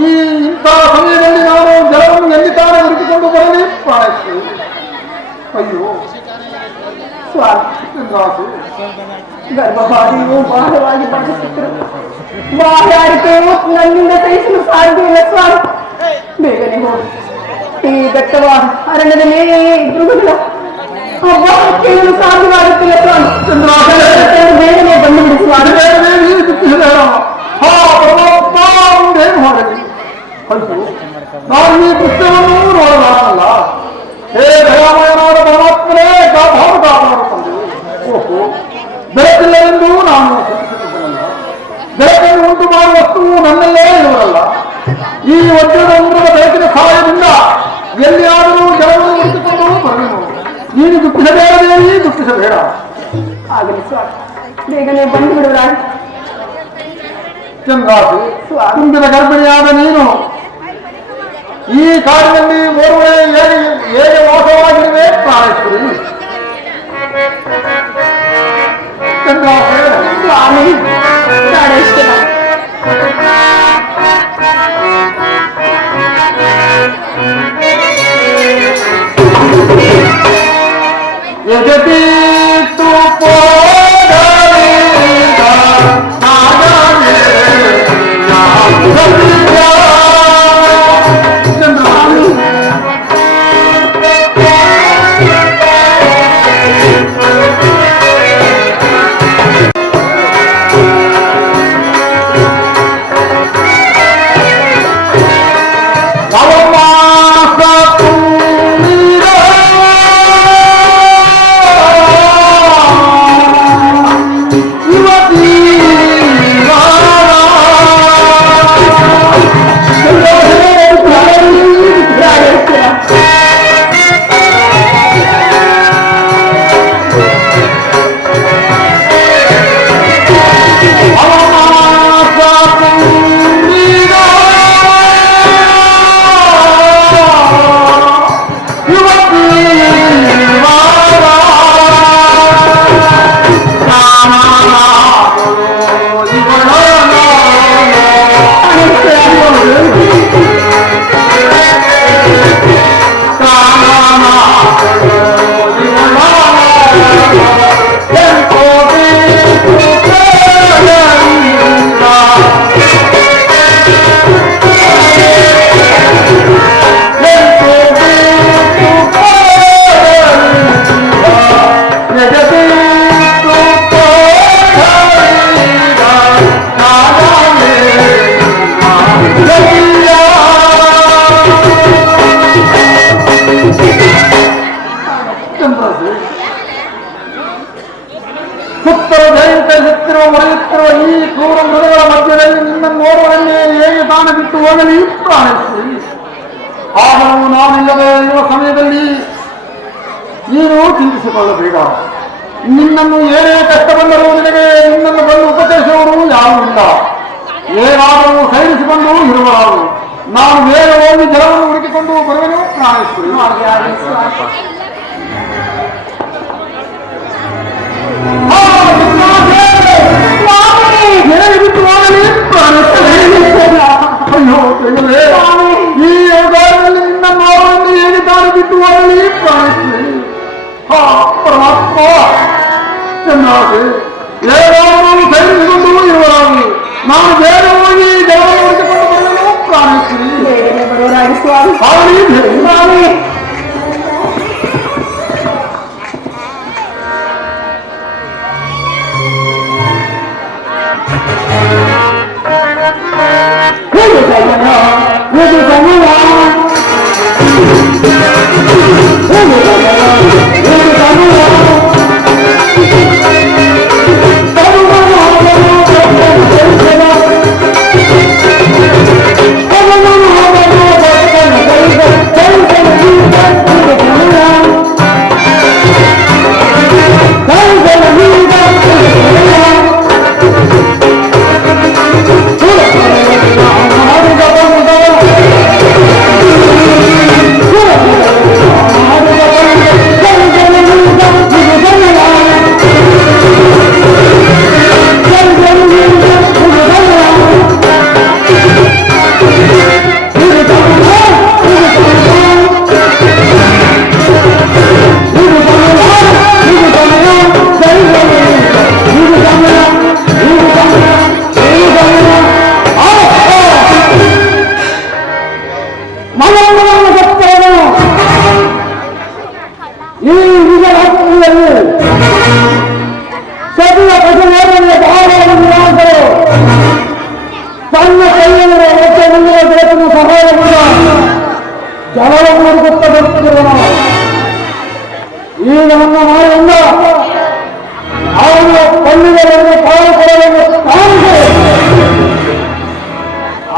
ಈ ಇಂಥ ಸಮಯದಲ್ಲಿ ನಾನು ಜಲವನ್ನು ಎಲ್ಲಿ ತಾನೇ ಹುಡುಕಿಕೊಂಡು ಬರಲಿ ಪ್ರಾಣೇಶ್ವರಿ. ಅಯ್ಯೋ ಸ್ವಾಮಿ, ಚಂದ್ರಾಸು, ಗರ್ಭಪಾದಿಯು ಬಹಳವಾಗಿ ಬಾಧಿಸುತ್ತಿರುವುದು. ಬಾಯಾರಿಕೆಯು ನನ್ನಿಂದ ಸಹಿಸಲು ಸಾಧ್ಯವಿಲ್ಲ ಸ್ವಾಮಿ. ಬೇಗನೆ ಹೋಗಿ ಈ ದಟ್ಟವಾದ ಅರಣ್ಯದಲ್ಲಿ ಇರುವುದಿಲ್ಲ. ಕೇಳಲು ಸಾಧ್ಯವಾಗುತ್ತಿಲ್ಲ ಸ್ವಾಮಿ. ಬೇಗನೆ ಬಂದು ಬಿಡಿ ಸ್ವಾಮಿ. ಏನು ಮಾಡಲಿ? ಅಯ್ಯೋ, ನಾನು ಈ ಪುಸ್ತಕವನ್ನು ನೋಡಲಾರಲ್ಲ. ಹೇ ದಯಾಮಯನಾದ ಪರಮಾತ್ಮನೇ, ಕಾಪಾಡುತ್ತಂದೆ. ಓಹೋ, ಬೆಳಕಿಲ್ಲವೆಂದು ನಾನು ಚಿಂತಿಸುತ್ತಿದ್ದನಲ್ಲ. ಬೆಳಕನ್ನು ಉಂಟು ಮಾಡುವ ವಸ್ತುವು ನನ್ನಲ್ಲೇ ಇರುವುದಲ್ಲ. ಈ ವಜ್ರದ ಉಂಗುರದ ಬೆಳಕಿನ ಸಹಾಯದಿಂದ ಎಲ್ಲಿಯಾದರೂ ಜಲವನ್ನು ಉಳಿಸಿಕೊಂಡು ಬರಬೇಕು. ನೀನು ದುಃಖಿಸಬೇಡ ದೇವಿ, ದುಃಖಿಸಬೇಡ. ಆಗಲಿ ಸ್ವಾಮಿ, ಬೇಗನೆ ಬಂದು ಬಿಡುವರಾಗಿ. ಚಂದ್ರಾಸು, ತುಂಬಿದ ಗರ್ಭಿಣಿಯಾದ ನೀನು ಈ ಕಾಡಿನಲ್ಲಿ ಓರ್ವೇ ಹೇಗೆ ವಾಸವಾಗಿರುವೆ ಪ್ರಾಣೇಶ್ವರಿ. ಚಂದ್ರಾಸು, ಸ್ವಾಮಿ ಪ್ರಾಣೇಶ್ವರ, ಯಜತೀತು ಸುತ್ತಲೂ ಜಯಿಸುತ್ತಿರುವ ಮರೆಯುತ್ತಿರುವ ಈ ಕ್ರೂರ ಮೃಗಗಳ ಮಧ್ಯದಲ್ಲಿ ನಿನ್ನನ್ನು ನೋಡುವನ್ನೇ ಹೇಗೆ ತಾನು ಬಿಟ್ಟು ಹೋಗಲಿ ಪ್ರಾಣಿಸಿ. ಆದರೂ ನಾನಿಲ್ಲದೆ ಇರುವ ಸಮಯದಲ್ಲಿ ನೀನು ಚಿಂತಿಸಿಕೊಳ್ಳಬೇಡ. ನಿನ್ನನ್ನು ಏನೇ ಕಷ್ಟ ಬಂದರೂ ನಿನಗೆ ನಿನ್ನನ್ನು ಬಂದು ಉಪದೇಶವರು ಯಾರೂ ಇಲ್ಲ. ಏನಾದರೂ ಸೈರಿಸಿಕೊಂಡು ಇರುವವರು. ನಾನು ಬೇಗ ಹೋಗಿ ಜಲವನ್ನು ಹುಡುಕಿಕೊಂಡು ಬರುವೆನು ಪ್ರಾಣಿಸ್ತೀನಿ. ಹೇಗೆ ಬಿಟ್ಟು ಹೋಗಲಿ ಪ್ರಾಣಿಸ್ತೀನಿ. ಅಯ್ಯೋ ತೆಗಲೇ, ಈ ಯೋಗದಲ್ಲಿ ನಿನ್ನನ್ನು ಅವರನ್ನು ಹೇಗೆ ತಾನು ಬಿಟ್ಟು ಹೋಗಲಿ ಪ್ರಾಣಿಸ್ತೀನಿ. ಪರಮಾತ್ಮ ಚೆನ್ನಾಗಿ ಏನಾದರೂ ಸೈರಿಸಿಕೊಂಡು ಇರುವವರು. ನಾನು ಬೇಗ ಹೋಗಿ ಜಲವನ್ನು ಹುಡುಕಿಕೊಂಡು ಬರಲು ಪ್ರಾಣಿಸ್ತೀನಿ. ಬರುವರಾಗಿ ಸ್ವಾಮಿ. ಸ್ವಾಮಿ ಹೇಗೆ ಫಲವನ್ನು ಹುಡುಕುತ್ತಾ ಬರುತ್ತಿರುವನು. ಈಗ ನನ್ನ ಮಾಯಿಂದ ಅವನು ಕಣ್ಣಿಗೆ ಪಾಲು ಕೊಡಲು ಕಾಣಿಕೆ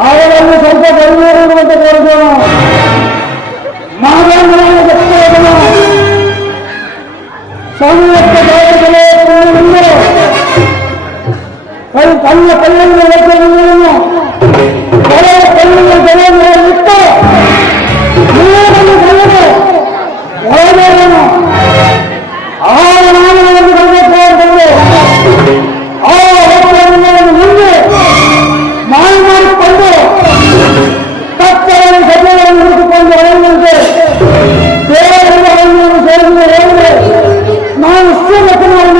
ಅವರನ್ನು ಸ್ವಲ್ಪ ಬೆಳೆಯುವಂತೆ ತೋರಿಸೋಣ. ಮಾನವನ ಗೊತ್ತಾದನು ಸಮಯಕ್ಕೆ ಕೈ ತನ್ನ ಕೈಯನ್ನು ಎತ್ತುವುದನ್ನು ಕೆಲ ಕಣ್ಣಿನ ಜನ ಇಟ್ಟು ನೀರನ್ನು ಕಳೆದು ಒಳಗೇನು ಆ ಮಾನವನನ್ನು ಕಳೆದುಕೊಂಡು ಆ ಹೊತ್ತನ್ನು ಮುಂದೆ ಮಾಯ ಮಾಡಿಕೊಂಡು ತಕ್ಕವನ್ನು ಸಭೆಯನ್ನು ಹುಡುಕಿಕೊಂಡು ಹೊರದಂತೆ ದೇವರನ್ನು ಸೇರಿದ ಹೇಳಿದೆ ನಾನು ಶ್ರೀಮತನಾದ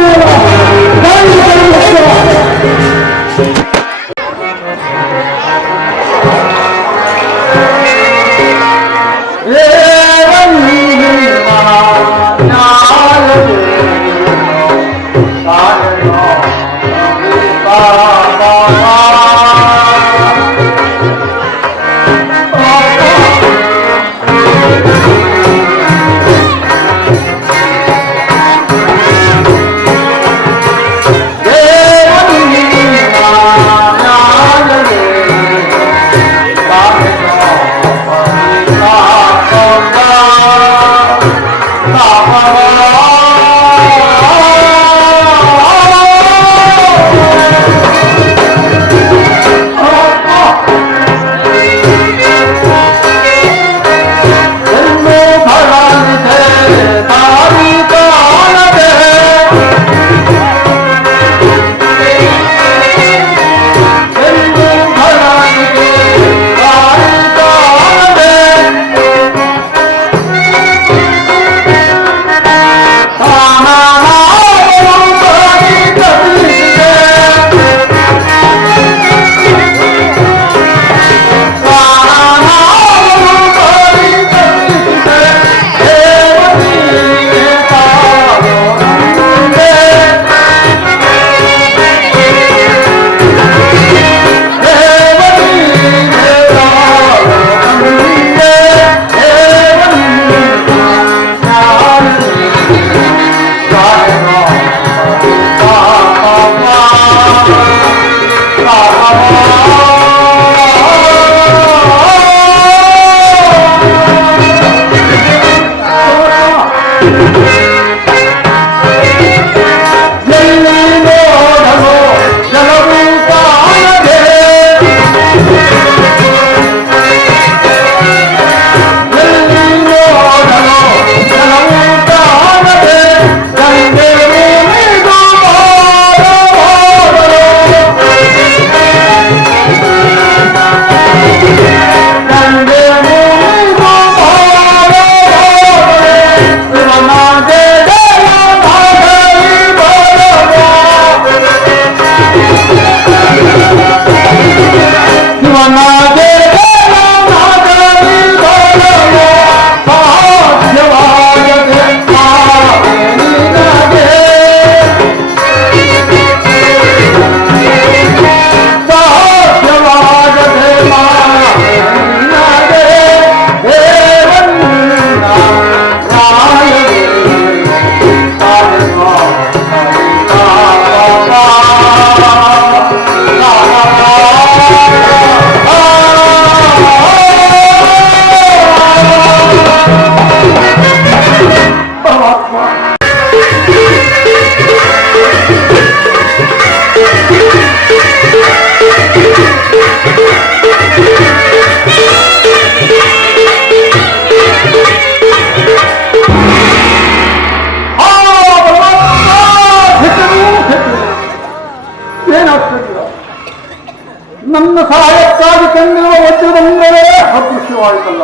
ನನ್ನ ಸಹಾಯಕ್ಕಾಗಿ ಕಂಡಿರುವ ವಜ್ರದಂಗವೇ ಅದೃಶ್ಯವಾಯಿತಲ್ಲ.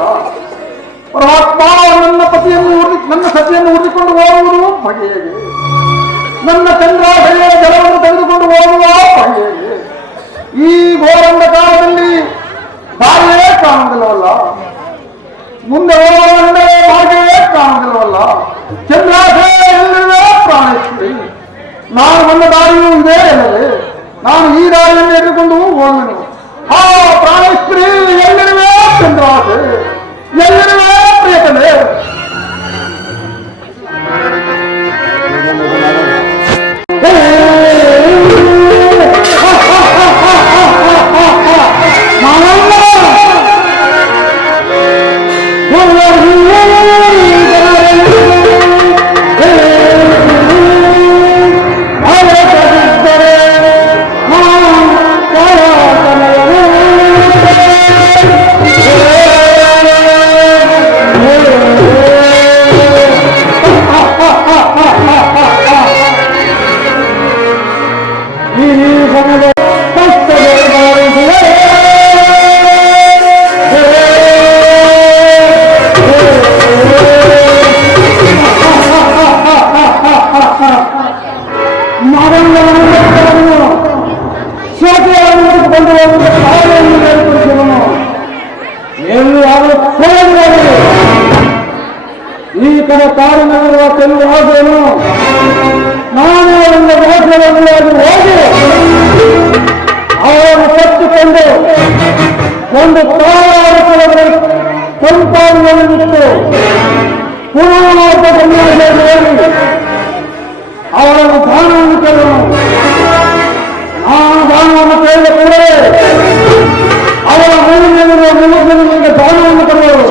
ಪರಮಾತ್ಮ ನನ್ನ ನನ್ನ ಸತಿಯನ್ನು ಉಳಿದುಕೊಂಡು ಹೋಗುವುದು ಬಗೆಯೇ, ನನ್ನ ಚಂದ್ರಾಶಯ ಜಲವನ್ನು ತೆಗೆದುಕೊಂಡು ಹೋಗುವ ಬಗೆಯೇ. ಈ ಘೋರಂಧಕಾರದಲ್ಲಿ ದಾರಿಯೇ ಕಾಣುವುದಿಲ್ಲವಲ್ಲ, ಮುಂದೆ ಹೋಗುವಂದರೆ ಮಾರ್ಗವೇ ಕಾಣುವುದಿಲ್ಲವಲ್ಲ. ಚಂದ್ರಾಶಯ ಎಲ್ಲಿರುವೆ ಪ್ರಾಣಿಸ್ತೀರಿ, ನಾನು ನನ್ನ ದಾರಿಯೂ ಇದೇ ಅಲ್ಲವೇ, ನಾನು ಈ ದಾರಿಯನ್ನು ಎದುರುಕೊಂಡು ಹೋಗುವೆನು. ಆ ಪ್ರಾಣಿಸ್ತ್ರೀ ಎಲ್ಲಿರುವೆ ಚಂದ್ರಾಶೆ, ಎಲ್ಲಿರುವೆ ಪ್ರಿಯತೆ ಆಗಲು ಸೇರಿದ್ದಾರೆ. ಈ ಕಡೆ ಕಾಡಿನಲ್ಲಿರುವ ಕೆಲವು ಹಾಗೇನು ನಾನೇ ಒಂದು ಮಹತ್ವದಲ್ಲಿ ಹೋಗಿ ಅವರನ್ನು ಕಟ್ಟಿಕೊಂಡು ಒಂದು ಪ್ರಾರಂಭದಲ್ಲಿ ಸಂಪಾದನೆಯನ್ನಿಟ್ಟು ಪುನಃ ಹೇಳಿ ಅವರನ್ನು ದಾನವನ್ನು ಕೇಳೋಣ. ಆ ದಾನವನ್ನು ಕೇಳಿದ ಕೂಡಲೇ ಅವರ ಮನೆಯಲ್ಲಿರುವ ಮುಳುಗನಿಗೆ ದಾನವನ್ನು ಕೊಡುವರು.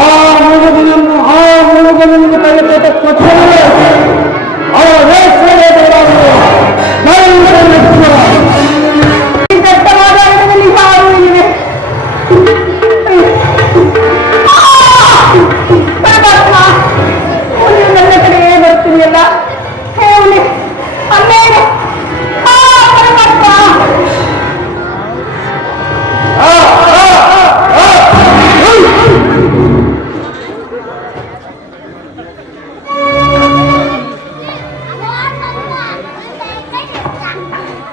ಆ ಮುಳುಗನಿಗೆ ಕೈಕೊಟ್ಟ ತಕ್ಷಣವೇ ಅವರ ವೇಷವೇ ಬದಲಾಗುವುದು. ದಟ್ಟವಾದ ಅರಣ್ಯದಲ್ಲಿ ಹಾವು ಇವೆ. ಪರಮಾತ್ಮ, ನೀನು ನನ್ನ ಕಡೆಯೇ ಬರ್ತೀಯಲ್ಲ. ಹೇಳಿ ಅಲ್ಲೇ ಪರಮಾತ್ಮ.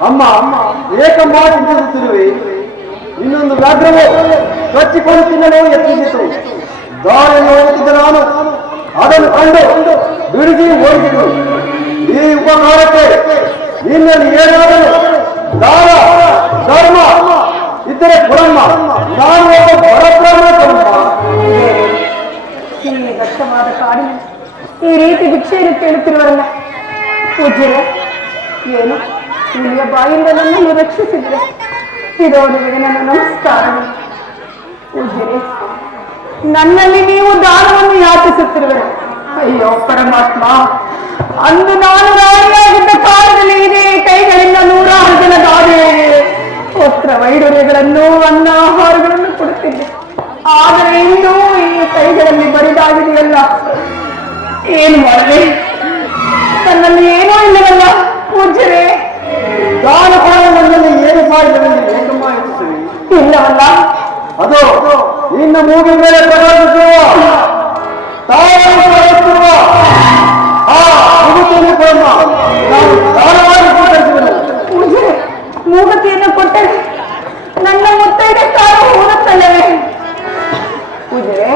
ಅಮ್ಮ ಏಕಮ್ಮ ಚಿಂತಿಸುತ್ತಿರುವೆ. ಇನ್ನೊಂದು ವ್ಯಾಘ್ರವು ಕಚ್ಚಿಕೊಂಡು ತಿನ್ನಲು ಯತ್ನಿಸಿತು. ದಾರಿಯಲ್ಲಿ ಹೋಗುತ್ತಿದ್ದ ನಾನು ಅದನ್ನು ಕಂಡು ಬಿಡಿಸಿ ಓಡಿಸಿತು. ಈ ಉಪಕಾರಕ್ಕೆ ನಿನ್ನಲ್ಲಿ ಏನಾದರೂ ದಾನ ಧರ್ಮ ಇದ್ದರೆ ಕೊಡಮ್ಮ. ನಾನು ಒಬ್ಬ ಪರಬ್ರಹ್ಮ ಕೊಡಮ್ಮ. ಈ ದಟ್ಟವಾದ ಕಾಡಿನ ಈ ರೀತಿ ಭಿಕ್ಷೆಯನ್ನು ಕೇಳುತ್ತಿರುವರಲ್ಲ ಪೂಜ್ಯರೇ, ಏನು ಇಲ್ಲಿಯ ಬಾಯಿಂದ ನನ್ನನ್ನು ರಕ್ಷಿಸಿದ್ರೆ ಇದೋ ನಿಮಗೆ ನನ್ನ ನಮಸ್ಕಾರಗಳು. ಪೂಜ್ಯರೇ, ನನ್ನಲ್ಲಿ ನೀವು ದಾನವನ್ನು ಯಾಚಿಸುತ್ತಿರುವರು. ಅಯ್ಯೋ ಪರಮಾತ್ಮ, ಅಂದು ನಾನು ರಾಣಿಯಾಗಿದ್ದ ಕಾಲದಲ್ಲಿ ಇದೇ ಕೈಗಳಿಂದ 106 ಜನ ದಾದಿಯರಿಗೆ ವಸ್ತ್ರ ವೈಡೂರ್ಯಗಳನ್ನು ಅನ್ನ ಆಹಾರಗಳನ್ನು ಕೊಡುತ್ತಿದ್ದೆ. ಆದರೆ ಇನ್ನೂ ಈ ಕೈಗಳಲ್ಲಿ ಬರಿದಾಗಿದೆಯಲ್ಲ, ಏನು ಮಾಡಲಿ? ನನ್ನಲ್ಲಿ ಏನೂ ಇಲ್ಲವಲ್ಲ ಪೂಜ್ಯರೇ. ದಾನ ನನ್ನಲ್ಲಿ ಏನು ಮಾಡಿದವೆಂದು ಏಕಮ್ಮ ಯೋಚಿಸುವೆ. ಇಲ್ಲವಲ್ಲ, ಅದು ನಿನ್ನ ಮೂಗಿನ ಮೇಲೆ ಪ್ರಕಾಶಿಸುವ ತಾಯಿರುವ ಆ ಮುಗುತಿಯನ್ನು ಕೊಡಮ್ಮ. ನಾನು ದಾನವಾಗಿ ಸ್ವೀಕರಿಸುವೆನು. ಪೂಜ್ಯರೇ, ಮೂಗತಿಯನ್ನು ಕೊಟ್ಟರೆ ನನ್ನ ಮುತ್ತೈದೆ ತಾನು ಹೋಗುತ್ತಲ್ಲವೇ? ಪೂಜ್ಯರೇ,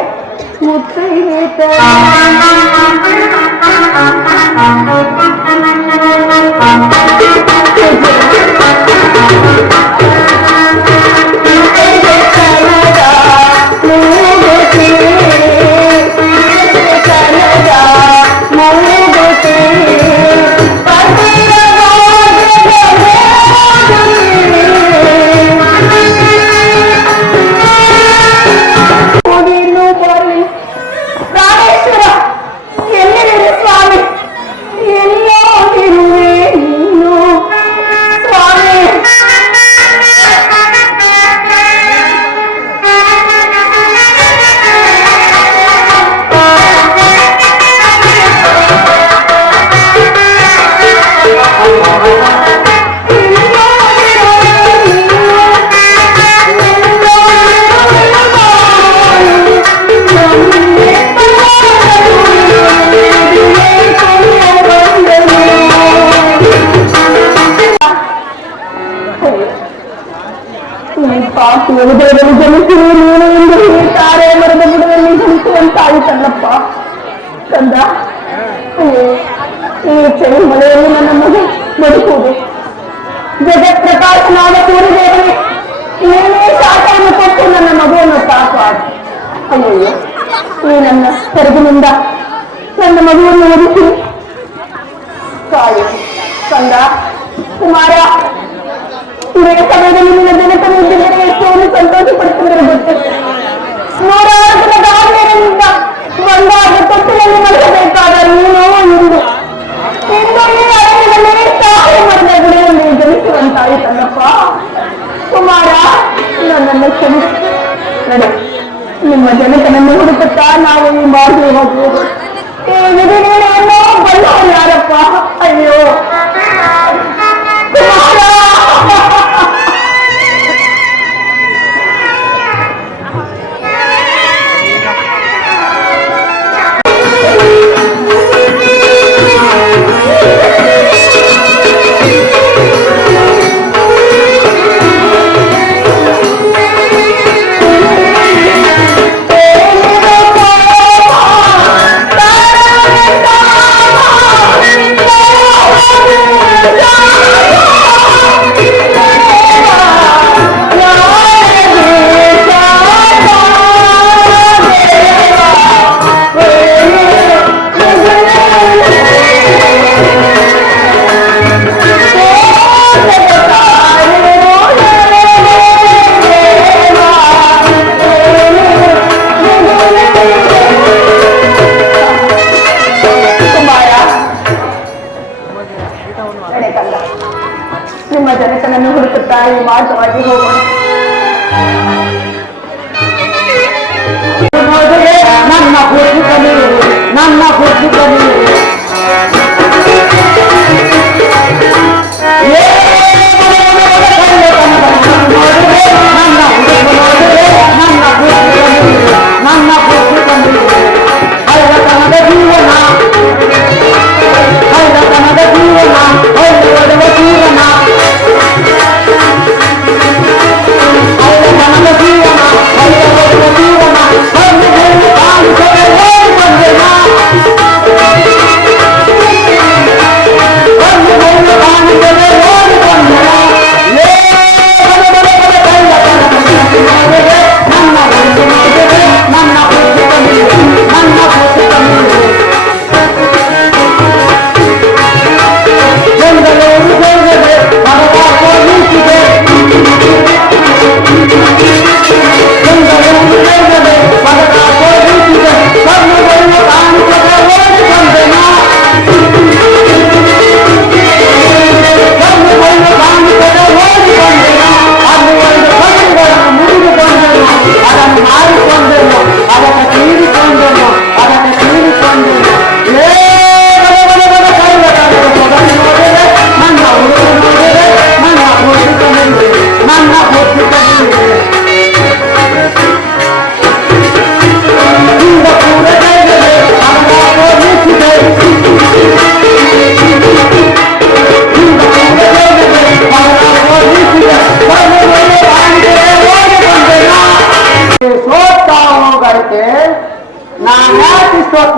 ಮುತ್ತೈದೆ ಪ್ರಾಣೇಶ್ವರ, ಎಲ್ಲಿರುವೆ ಸ್ವಾಮಿ? ಎಲ್ಲೋ ಇರುವೆ ನೀನು ಸ್ವಾಮಿ. ಉದಯದಲ್ಲಿ ಜನಿಸಿರು ನೀನು ಎಂದು ತಾರೆ ಮರದ ಬುಡದಲ್ಲಿ ಜನಿಸುವಂತಾಯಿತಲ್ಲಪ್ಪ ಕಂದ. ಈ ಚಳಿ ಮಳೆಯಲ್ಲಿ ನನ್ನ ಮಗು ಬದುಕುವುದು. ಜಗತ್ ಪ್ರಕಾಶನಾದ ಸೂರ್ಯದೇವನೇ, ನೀನೇ ಶಾಖೆಯನ್ನು ಕೊಟ್ಟು ನನ್ನ ಮಗುವನ್ನು ಕಾಪಾಡು. ಅಯ್ಯಯ್ಯೋ, ಈ ನನ್ನ ಹೊರಗಿನಿಂದ ನನ್ನ ಮಗುವನ್ನು ಒದಿಸಿ ಕಾಯು ಕಂದ. ಕುಮಾರ, ಇದೇ ಸಮಯದಲ್ಲಿ ನಿನ್ನ ಜನಕನ ಇದ್ದರೆ ಎಷ್ಟೊಂದು ಸಂತೋಷ ಪಡ್ತಿದ್ರೆ ಗೊತ್ತು. 106 ಜನ ದಾದಿಯರಿಂದ ಬಂದಾಗ ತೊಟ್ಟಿನಲ್ಲಿ ಮಲಗಬೇಕಾದ ನೀನು ಇಂದು ಈ ಅರಣ್ಯದಲ್ಲಿ ತಾಯಿ ಮರದ ಗುಡಿಯಲ್ಲಿ ಜನಿಸುವಂತಾಯಿತಲ್ಲಪ್ಪ. ಕುಮಾರ, ನನ್ನನ್ನು ಕ್ಷಮಿಸಿ ನಡೆ. ನಿಮ್ಮ ಜನಕನನ್ನು ಹುಡುಕುತ್ತಾ ನಾವು ಈ ಮಾರ್ಗಕ್ಕೆ ಹೋಗುವುದು. ಈ ವಿಧಿಗಳನ್ನು ಬಲ್ಲವರು ಯಾರಪ್ಪ? ಅಯ್ಯೋ ಕುಮಾರ. ಈ ಮಾರ್ಗವಾಗಿ ಹೋಗೋಣ. ನನ್ನ ಬುದ್ಧಿ ನನ್ನ ಬುದ್ಧಿ ನನ್ನ ಹೈರತನದ ಜೀವನ ಹೈರತನದ ಜೀವನ ಹೊಡೆಯುವ ಜೀವನ ಹೈರತನದ ಜೀವನ ಹೊಡೆಯುವ ಜೀವನ ಬಂದು ಕಾಣಿಸದೆ ಓಡಿ ಬಂದೆನ ಬಂದು ಕಾಣಿಸದೆ ಓಡಿ ಬಂದೆನ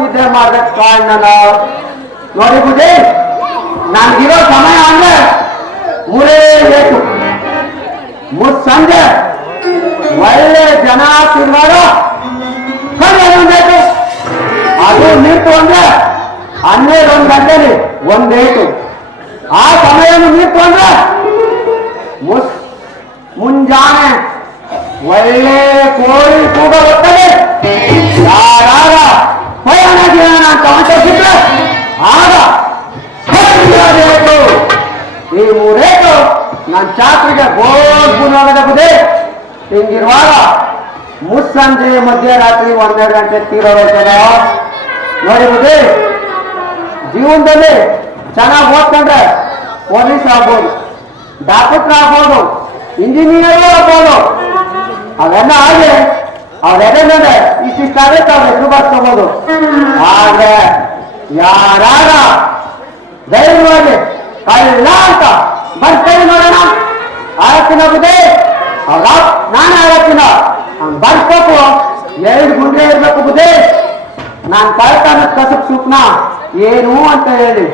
ನಿದ್ದೆ ಮಾಡ್ಬೇಕು ಕಾರಣ ನೋಡಿ ಬುದ್ಧಿ ನನ್ಗಿರೋ ಸಮಯ ಅಂದ್ರೆ ಮೂರೇ ಬೇಕು ಸಂಜೆ ಒಳ್ಳೆ ಜನ ತಿರುಗಾಡೋ ಬೇಕು ಅದು ನಿಂತು ಅಂದ್ರೆ 12 ಗಂಟೆಲಿ ಒಂದೇಟು ಆ ಸಮಯವನ್ನು ನಿಂತು ಅಂದ್ರೆ ಮುಂಜಾನೆ ಒಳ್ಳೆ ಕೋಳಿ ಕೂಗ ಬರ್ತದೆ ಯಾರಾಗ ಪ್ರಯಾಣ ಜೀವನ ಅಂತ ಹೊಂಟಿದ್ರೆ ಆಗ ಬೇಕು ಈ ಮೂರೇಟು ನನ್ನ ಚಾತ್ರಿಗೆ ಗೋಲ್ ಬುನಾಗದ ಬುದ್ಧಿ ಹಿಂಗಿರುವಾಗ ಮುಸ್ಸಂಜೆ ಮಧ್ಯರಾತ್ರಿ 12 ಗಂಟೆ ತೀರೋಯ್ತದ ನೋಡಿ ಬುದ್ಧಿ ಜೀವನದಲ್ಲಿ ಚೆನ್ನಾಗಿ ಓದ್ಕೊಂಡ್ರೆ ಪೊಲೀಸ್ ಆಗ್ಬೋದು ಡಾಕ್ಟರ್ ಆಗ್ಬೋದು ಇಂಜಿನಿಯರ್ ಆಗ್ಬೋದು ಅವೆಲ್ಲ ಹಾಗೆ ಅವ್ರೆಲ್ಲ ಇಷ್ಟಿಷ್ಟಾಗುತ್ತೆ ಅವ್ರ ಹೆಸರು ಬರ್ಸ್ಕೋಬಹುದು ಆದ್ರೆ ಯಾರಾಗ ಧೈರ್ಯವಾಗಿ ಕಳ್ಳ ಅಂತ ಬರ್ತೇವೆ ನೋಡೋಣ ಆಗತ್ತಿನ ಬುದ್ಧಿ ನಾನು ಆಗತ್ತಿನ ಬರ್ಸ್ಬೇಕು 2 ಗುಂಡೆ ಇರ್ಬೇಕು ಬುದ್ಧಿ ನಾನ್ ಕಳ್ತನ ಕಸಕ್ ಸುಪ್ನ ಏನು ಅಂತ ಹೇಳಿ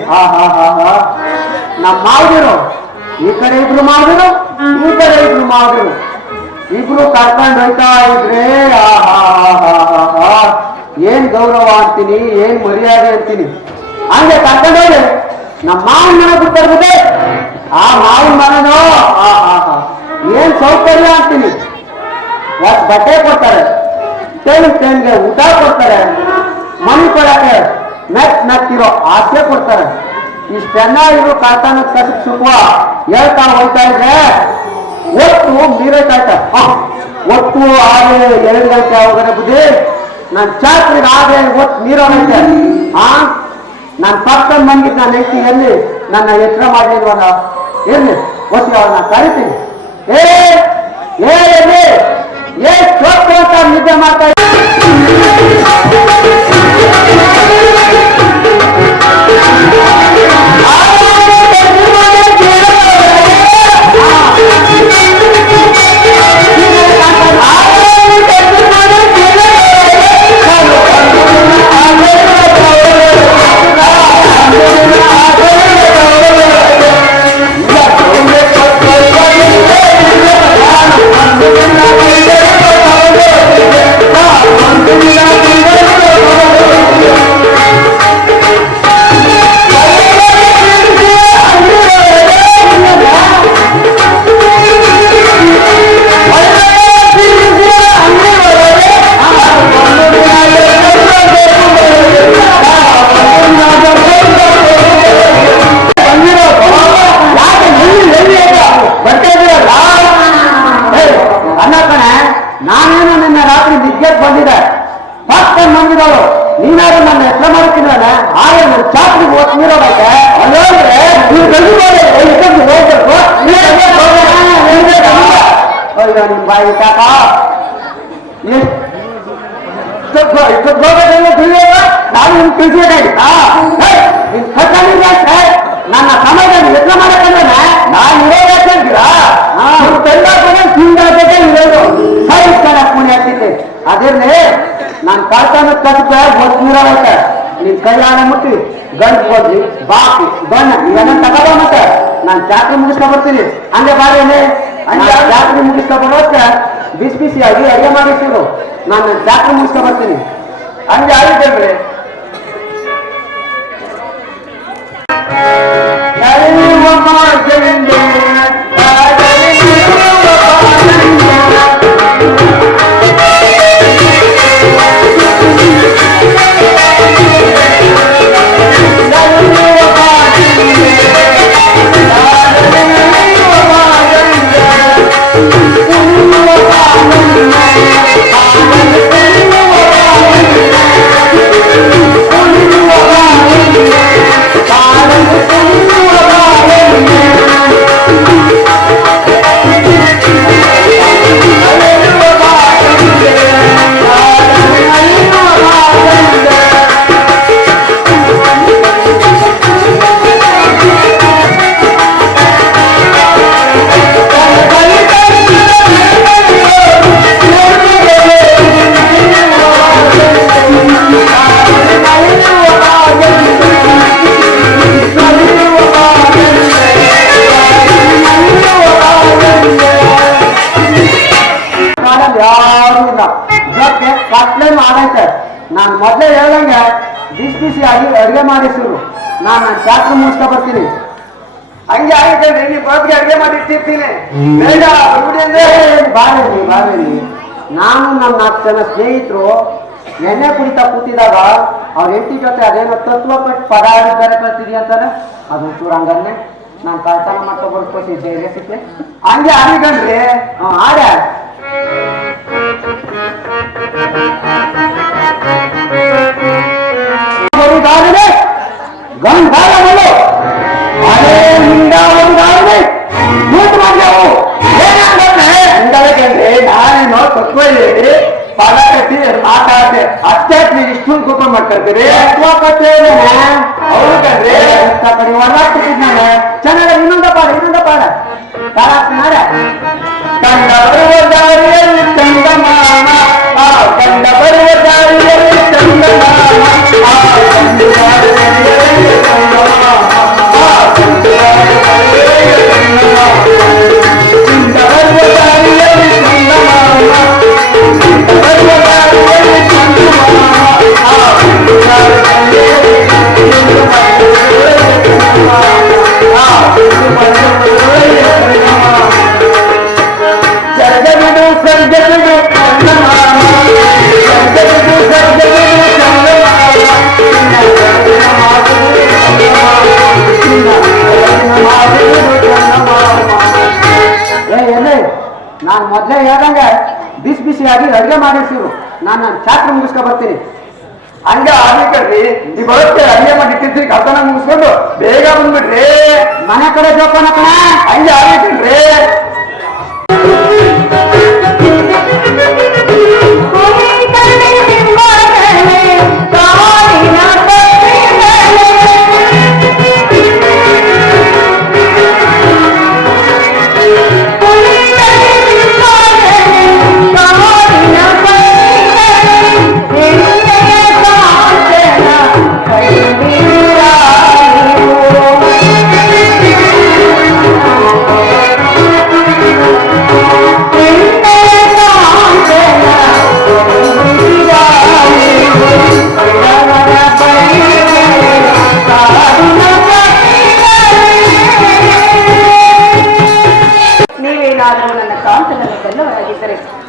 ನಮ್ಮ ಮಾವದಿರು ಈ ಕಡೆ ಇಬ್ರು ಮಾವದಿರು ಈ ಕಡೆ ಇಬ್ರು ಮಾವದಿರು ಇಬ್ರು ಕರ್ಕೊಂಡು ಹೋಯ್ತಾ ಇದ್ರೆ ಏನ್ ಗೌರವ ಅಂತೀನಿ ಏನ್ ಮರ್ಯಾದೆ ಅಂತೀನಿ ಹಂಗೆ ಕರ್ಕೊಂಡು ಹೋಗಿ ನಮ್ಮ ಮಾವನ ಮನೆ ಬಿಡ್ತಾರೆ ಆ ಮಾವನ ಮನೆನೋ ಏನ್ ಸೌಕರ್ಯ ಅಂತೀನಿ ಒಂದ್ ಬಟ್ಟೆ ಕೊಡ್ತಾರೆ ಟೈಮ್ಗೆ ಊಟ ಕೊಡ್ತಾರೆ ಮನೆ ಕೊಡಕ್ಕೆ ಮೆತ್ತಿರೋ ಆಸೆ ಕೊಡ್ತಾರೆ ಇಷ್ಟೆಲ್ಲ ಇವರು ಕಳ್ತನ ಕಸಕ್ ಸುಖ ಹೇಳ್ತಾ ಹೋಗ್ತಾ ಇದ್ರೆ ಒಟ್ಟು ಮೀರೈತಾಯ್ತ ಒಟ್ಟು ಆದ್ರೆ 2 ಗಂಟೆ ಹೋಗೋಣ ಬುದ್ಧಿ ನನ್ ಚಾತ್ರಿಗೆ ಆದ್ರೆ ಒಟ್ಟು ನೀರೋಗೈತೆ ನಾನ್ ಪಕ್ಕದ ಮನ್ಗಿದ್ ನಾನು ಹೆಂಡ್ತಿ ಎಲ್ಲಿ ನನ್ನ ಎಚ್ಚರ ಮಾಡ್ಲಿಲ್ವಲ್ಲ ಎಲ್ಲಿ ಒಟ್ಟು ಅವನ್ನ ಕರಿತೀನಿ ಏ ಚೊಟ್ಟು ಅಂತ ನಿದ್ದೆ ಮಾಡ್ತಾ ನಾನೇನು ನಿನ್ನ ರಾತ್ರಿ ನಿದ್ಗೆಗೆ ಬಂದಿದ್ದೆ ಫಸ್ಟ್ ಬಂದಿದ್ದವಳು ನೀನಾದ್ರೂ ನನ್ನ ಹೆಸರು ಮಾಡ್ತೀನಲ್ಲ ಹಾಗೆ ನನ್ನ ಚಾಕ್ರಿಗೆ ಓದ್ ನೀರೋದಕ್ಕೆ ಅಲ್ಲೋದ್ರೆ ನೀವು ಹೋಗ್ಬೇಕು ಅಯ್ಯೋ ನಿಮ್ ಬಾಯಿ ಕಾಕ ನಾನು ನಿಮ್ ತಿಳಿಸ್ಬೇಕಾಗಿತ್ತಾ ನನ್ನ ಸಮಯದಲ್ಲಿ ಯತ್ನ ಮಾಡಕ್ಕಂದ್ರೆ ನಾನು ಇರೋದಂತೀರಾ ಇರೋದು ಸಾಯಿಸ್ತಾರ ಪುಣ್ಯ ಆಗ್ತಿದ್ದೆ ಅದಿರ್ಲಿ ನಾನು ಕಳ್ತಾನ ಕಟ್ಟ ಗೊತ್ತಿರೋವತ್ತ ನಿನ್ ಕೈಯಾಣ ಮುಟ್ಟಿ ಗಂಟು ಹೋದ್ಲಿ ಬಾಕಿ ಬಣ್ಣ ಇವೆಲ್ಲ ತಗೋಬ ಮತ್ತೆ ನಾನು ಜಾತ್ರೆ ಮುಗಿಸ್ಕೊ ಬರ್ತೀನಿ ಹಂಗೆ ಬಾರೇನೆ ಜಾತ್ರೆ ಮುಗಿಸ್ಕೊ ಬರೋಕ್ಕ ಬಿಸಿ ಬಿಸಿಯಾಗಿ ಅಡುಗೆ ಮಾಡಿಸಿರು ನಾನು ಜಾತ್ರೆ ಮುಗಿಸ್ಕೊ ಬರ್ತೀನಿ ಹಂಗೆ ಆಗಿದ್ದೇವೆ ನಾನು ಮೊದಲೇ ಹೇಳ್ದಂಗೆ ಬಿಸಿ ಬಿಸಿಯಾಗಿ ಅಡುಗೆ ಮಾಡಿಸಿರು ನಾನು ನನ್ನ ಜಾತ್ರೆ ಮುಗಿಸ್ಕೊ ಬರ್ತೀನಿ ಹಂಗೆ ಆಗಿದ್ದೆ ನೀವು ಬರೋದ್ಗೆ ಅಡುಗೆ ಮಾಡಿಟ್ಟಿರ್ತೀನಿ ಬೇಡ ಬಾರೇನಿ ನಾನು ನಮ್ಮ 4 ಜನ ಸ್ನೇಹಿತರು ಎಣ್ಣೆ ಕುಡಿತಾ ಕೂತಿದಾಗ ಅವ್ರ ಹೆಂಡತಿ ಜೊತೆ ಅದೇನೋ ತತ್ವ ಕಟ್ಟು ಪದ ಬೇರೆ ಕಳ್ತಿದೀಯ ಅಂತಾನೆ ಅದು ಚೂರು ಹಂಗನ್ನೇ ನಾನು ಕಳ್ತನ ಮಾಡ್ತಾ ಬರ್ಕೊತಿದ್ದೆ ರೆಸಿಪಿ ಹಂಗೆ ಆಗಿಗಂಡ್ರಿ ಆಡ ಗಂಗಾಲಗಳು ಅದೇ ನಿಂದ ಒಂದಾಗಲಿ ಕೂತು ಮಾಡ್ಯಾವು ಏನಾಗಂದ್ರೆ ನಾನೇನೋ ತತ್ವ ಹೇಳಿ ಪದ ಕಟ್ಟಿ ಮಾತಾಡ್ತೆ ಅಷ್ಟೇ ನೀವು ಇಷ್ಟೊಂದು ಕೂತ್ಕೊಂಡು ಮಾಡ್ಕೊಳ್ತೀರಿ ಅವ್ರು ಕಂಡ್ರಿ ಕಡೆ ಹೊರಗಾಗ್ತಿದ್ ನಾನು ಚೆನ್ನಾಗ ಇನ್ನೊಂದ ಪಾಡ ನಾಡ ಕಂಡ ಬರುವ ದಾರಿಯಲ್ಲಿ ಚಂದಮಾನ ಕಂಡ ಬರುವ ದಾರಿಯಲ್ಲಿ ಚಂದಮಾನ ನಾನು ಮೊದಲೇ ಹೇಳ್ದಂಗೆ ಬಿಸಿ ಬಿಸಿಯಾಗಿ ಅಡುಗೆ ಮಾಡಿಸಿರು ನಾನು ನನ್ನ ಚಾತ್ರೆ ಮುಗಿಸ್ಕೊ ಬರ್ತೀನಿ ಹಂಗ ಆಗ್ಲಿಕ್ಕಲ್ರಿ ನೀವು ಬರುತ್ತೆ ಅಡುಗೆ ಮಾಡಿಟ್ಟಿರ್ತೀರಿ ಕಲ್ತನ ಮುಗಿಸ್ಕೊಂಡು ಬೇಗ ಬಂದ್ಬಿಡ್ರಿ ಮನೆ ಕಡೆ ಜೋಪಾನ ಕಣ ಹಂಗೆ ಆಗ್ಲಿಕ್ಕಲ್ರಿ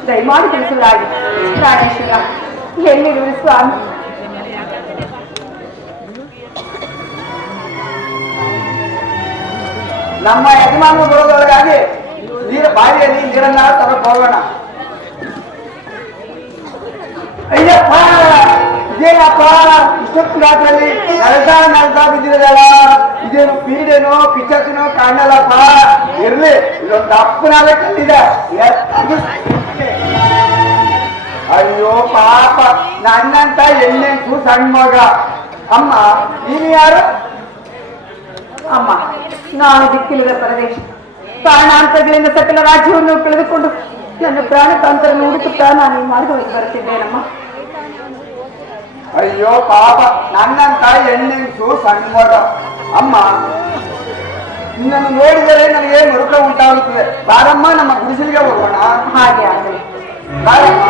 ದಯಮಾಡಿ ತಿಳಿಸುವುದಾಗಿ ಪ್ರಾಣೇಶ್ವರ ಎಲ್ಲಿರುವುದು ಸ್ವಾಮಿ ನಮ್ಮ ಯಜಮಾನರು ಬರೋದೊಳಗಾಗಿ ಬಾವಿಯಲ್ಲಿ ನೀರನ್ನ ತಗೊಂಡು ಹೋಗೋಣ ಅಪ್ಪ ಇಷ್ಟೊತ್ತು ರಾತ್ರಲ್ಲಿ ನಲ್ತಾ ಬಿದ್ದಿರದಲ್ಲ, ಇದೇನು ಪೀಡೆನೋ ಪಿಚಕ್ನೋ ಕಾಣಲ್ಲಪ್ಪ. ಇರ್ಲಿ, ಇದೊಂದು ಅಪ್ಪನಾಗ ಕಂಡಿದೆ. ಅಯ್ಯೋ ಪಾಪ, ನನ್ನಂತ ಎಣ್ಣೆಂಟು ಸಣ್ಣ ಮಗ. ಅಮ್ಮ, ನೀನು ಯಾರು? ಅಮ್ಮ, ನಾನು ದಿಕ್ಕಿಲ್ಲದ ಪ್ರದೇಶ ಕಾರಣಾಂತರಗಳಿಂದ ಸಕಲ ರಾಜ್ಯವನ್ನು ಕಳೆದುಕೊಂಡು ನನ್ನ ಪ್ರಾಣತಾಂತರನ್ನು ಹುಡುಕುತ್ತಾ ನಾನು ಈ ಮಾರ್ಗವಾಗಿ ಬರುತ್ತಿದ್ದೇನಮ್ಮ. ಅಯ್ಯೋ ಪಾಪ, ನನ್ನಂತ ಹೆಣ್ಣೆಂಟು ಸಣ್ಣ ಮಗ. ಅಮ್ಮ, ನಿನ್ನನ್ನು ನೋಡಿದರೆ ನನಗೆ ಮರುಕ ಉಂಟಾಗುತ್ತದೆ. ಬಾರಮ್ಮ, ನಮ್ಮ ಗುಡಿಸಲಿಗೆ ಹೋಗೋಣ. ಹಾಗೆ ಆಗಲಿ. ಬಾರಮ್ಮ.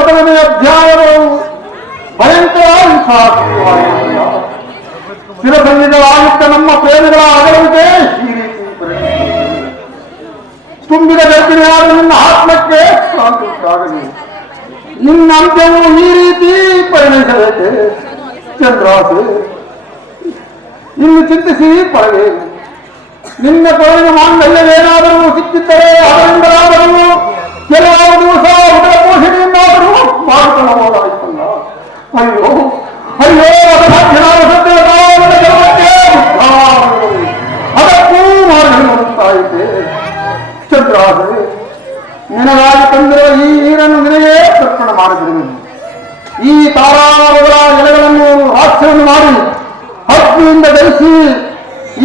ಮೊದಲನೇ ಅಧ್ಯಾಯವು ಭಯಂಕರ ಹಿಂಸಾತ್ಮಕವಾದ ಸ್ಥಿರಸಂಧಿಗಳಾಗಿದ್ದ ನಮ್ಮ ಪ್ರೇಮಿಗಳ ಅಗಲವಿದೆ ಈ ರೀತಿ ಪರಿಣಮಿಸುತ್ತದೆ. ತುಂಬಿದ ಗರ್ಭಿಣಿಯಾದ ನಿನ್ನ ಆತ್ಮಕ್ಕೆ ಶಾಂತಿ ಉಂಟಾಗಲಿ. ನಿನ್ನ ಅಂತ್ಯವು ಈ ರೀತಿ ಪರಿಣಮಿಸಬೇಕೆ ಚಂದ್ರಾಸೆ? ಇನ್ನು ಚಿಂತಿಸಿ ಪರವೇ. ನಿನ್ನ ಕೊರಳಿನ ಮಾಂಗಲ್ಯವೇನಾದರೂ ಸಿಕ್ಕಿದ್ದರೆ ಅದರಿಂದಲಾದರೂ ಕೆಲವು ದಿವಸ ಉದರ ಪೋಷಣೆಯಿಂದಾದರೂ ಮಾಡಿಕೊಳ್ಳಬಹುದಾಯಿತಲ್ಲ. ಅಯ್ಯೋ ಅಯ್ಯೋ ಅದಕ್ಕೂ ಮಾಡುತ್ತಾಯಿತೆ. ಚಂದ್ರಾಸೆ, ನಿನಗಾಗಿ ತಂದಿರುವ ಈ ನೀರನ್ನು ನಿನಗೆ ತರ್ಪಣ ಮಾಡಿಬಿಡುವುದು. ಈ ತಾರಾಗಳ ಎಲೆಗಳನ್ನು ರಾಕ್ಷವನ್ನು ಮಾಡಿ ಅಗ್ನಿಯಿಂದ ಧರಿಸಿ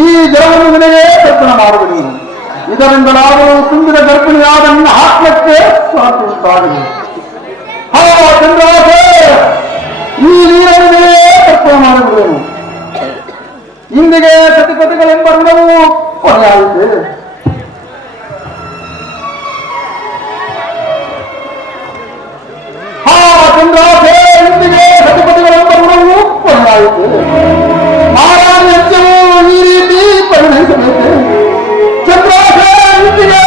ಈ ಜಲವನ್ನು ನಿನಗೆ ತರ್ಪಣ ಮಾಡಿಬಿಡುವುದು. ಇದರಿಂದ ನಾವು ತುಂಬಿದ ಗರ್ಭಿಣಿಯಾದ ನನ್ನ ಆತ್ಮಕ್ಕೆ ಶಾಂತಿ ಉಂಟಾಗಲಿ. ಹಾ ಚಂದ್ರಾಸೆ, ಈ ನೀರನ್ನು ನಿನಗೆ ತರ್ಪಣ ಮಾಡಿಬಿಡುವುದು. ಇಂದಿಗೆ ಸತಿಪತಿಗಳೆಂಬ ಋಣವು ಕೊನೆಯಾಯಿತೆ. ಚಂದ್ರಾಸೆ, ಇಂದಿಗೆ ಸತಿಪತಿಗಳೆಂಬ ಋಣವು ಕೊನೆಯಾಯಿತು. ನಾರಾಯಣ ಯಜ್ಞವು ಈ ರೀತಿ ಪರಿಣಮಿಸಬೇಕು. ಚಂದ್ರಾಸೆ, ಇಂದಿಗೆ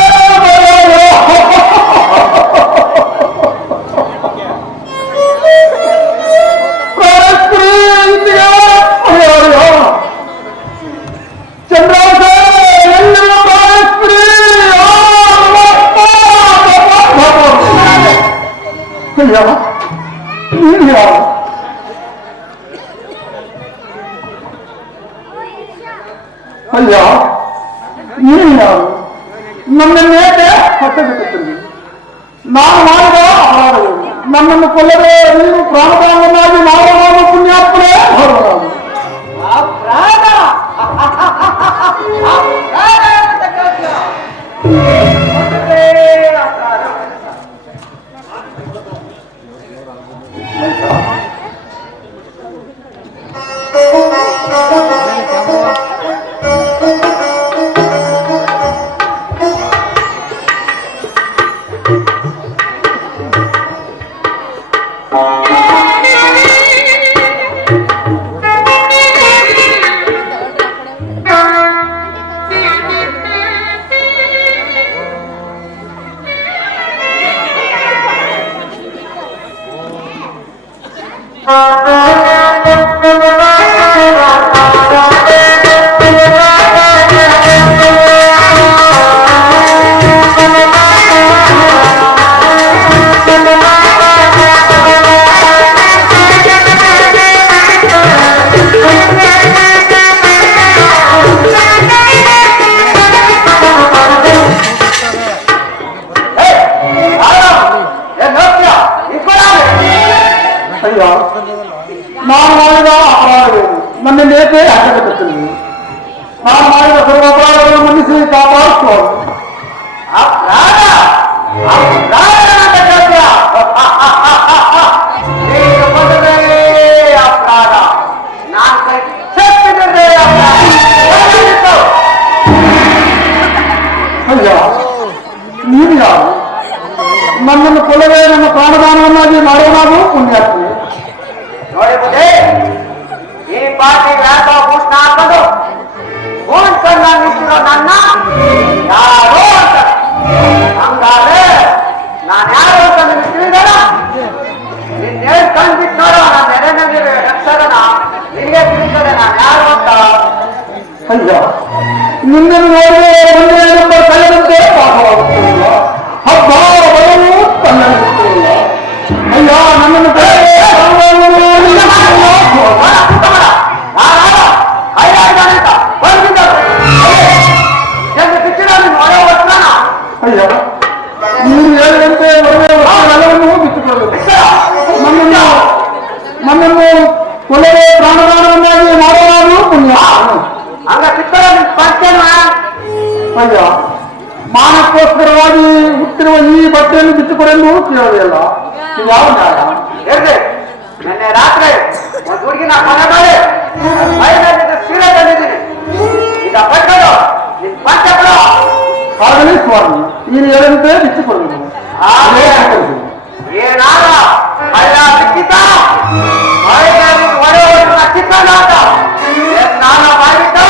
ಪ್ರಾಣಸ್ತ್ರೀ, ಇಂದಿಗೆ ಚಂದ್ರಾಸೆ, ಎಲ್ಲಿನ ಪ್ರಾಣಸ್ತ್ರೀ? ಅಯ್ಯ, ನೀನು ಯಾರು? ಅಯ್ಯ, ನೀನು ಯಾರು? ನನ್ನನ್ನೇಕೆ ಹತ್ತಬೇಕಂತೀವಿ? ನಾನು ಮಾಡಿದ ಅಪರಾಧಗಳು. ನನ್ನನ್ನು ಕೊಲ್ಲದೆ ನೀನು ಪ್ರಾಣದಾನವನ್ನಾಗಿ ಮಾಡುವ ಪುಣ್ಯಾತ್ಮನೇ ಹೊರಬಾರದು. ನಾನು ಮಾಡಿದ ಅಪರಾಧವೇನು? ನನ್ನೇಕೆ ಹತ್ತಬೇಕಂತೀವಿ? ನಾನು ಮಾಡಿದ ಸರ್ವ ಅಪರಾಧಗಳನ್ನು ಮನ್ನಿಸಿ ಕಾಪಾಡಿಸುವ ಅಯ್ಯ, ನೀನು ಯಾರು? ನನ್ನನ್ನು ಕೊಲ್ಲದೆ ನನ್ನ ಪ್ರಾಣದಾನವನ್ನಾಗಿ ಮಾಡೋಣಾಗೂ ಪುಣ್ಯಾತ್ಮೆ. ನೋಡಿಬುದೇ, ಈ ಪಾರ್ಟಿ ವ್ಯಾಪ ಭೂಷಣ ಹಾಕೋದು ಭೂಷಣ ನಿಂತಿರೋ ನನ್ನ ಯಾರೋ ಅಂತ. ಹಂಗಾದ್ರೆ ನಾನು ಯಾರು ಅಂತ ನಿಮ್ಗೆ ತಿಳಿದಲ್ಲ? ನಿನ್ನೆ ಕಂಡ್ಬಿಟ್ಟು ನೋಡೋ ನಾನು ನೆರೆನಲ್ಲಿರೋ ಅಕ್ಷರನ ನಿನಗೆ ತಿಳಿದರೆ ನಾನು ಯಾರು ಅಂತ. ಅಯ್ಯ, ನಿನ್ನನ್ನು ನೋಡಿದ್ರೆ ಒಂದೇ ನಂಬರ್ ಕಳೆದಂತೆ ಪಾಠವಾಗುತ್ತಿಲ್ಲ. ಹಬ್ಬ ಬರಲು ತನ್ನಲ್ಲಿಲ್ಲ. ಅಯ್ಯ, ನನ್ನನ್ನು ಅಯ್ಯ, ನೀನು ಹೇಳಿದಂತೆ ಒಳ್ಳೆಯ ಎಲ್ಲವನ್ನೂ ಬಿಟ್ಟುಕೊಳ್ಳಬೇಕು. ನನ್ನನ್ನು ಕೊಲೆಗೆ ಪ್ರಾಣದಾನವನ್ನಾಗಿ ಮಾಡೋದು ಪುಣ್ಯ. ಅಯ್ಯ, ಮಾನಕ್ಕೋಸ್ಕರವಾಗಿ ಹುಟ್ಟಿರುವ ಈ ಬಟ್ಟೆಯನ್ನು ಬಿಟ್ಟುಕೊಡೆಂದು ಕೇಳೋದಿಲ್ಲ. ಯಾವ ನ್ಯಾಯ? ಹೇಳಿದೆ ನಿನ್ನೆ ರಾತ್ರಿ ಒಂದು ಹುಡುಗಿನ ಮನೆ ಮಾಡಿ ಸೀರೆ ತಂದಿದ್ದೀನಿ. ಈಗ ಬಟ್ಟಲು ನಿನ್ ಬಟ್ಟೆ ಆಗಲಿ ಸ್ವಾಮಿ, ನೀನು ಹೇಳಂತೆ ಬಿಟ್ಟುಕೊಡಬೇಕು. ಏನಾದ ಅಲ್ಲ ಸಿಕ್ಕಿತ ಚಿಕ್ಕನಾದ ನಾನು ಮಾಡಿದ್ದು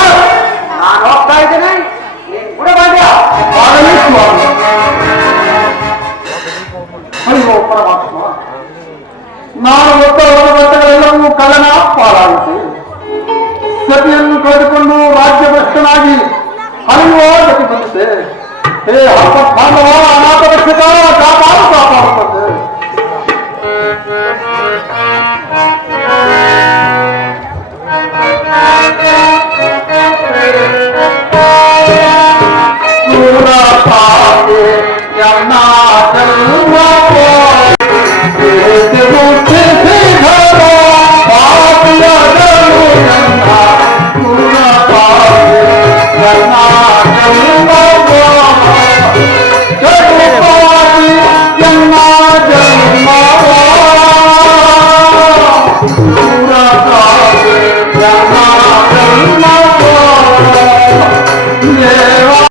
ನಾನು ಹೋಗ್ತಾ ಇದ್ದೇನೆ ನೀನ್ ಕೂಡ ಬಂದ್ಯಾ ಆಗಲೇ ಸ್ವಾಮಿ. ಅಯ್ಯೋ ಪರಮಾತ್ಮ, ನಾನು ಹೊತ್ತ ಬಟ್ಟೆಗಳೆಲ್ಲವೂ ಕಳ್ಳನ ಪಾಲಾಗುತ್ತೆ. ಸತಿಯನ್ನು ಕಳೆದುಕೊಂಡು ರಾಜ್ಯ ಭ್ರಷ್ಟನಾಗಿ ಹರಿಯುವ ಗತಿ ಬಂದಿದೆ. ಹೇ ಬಾಂಧವ, ಅನಾಥ ರಕ್ಷಕ, ಕಾಪಾಡುತ್ತದೆ. ಪಾಪೆ ಯನ್ನ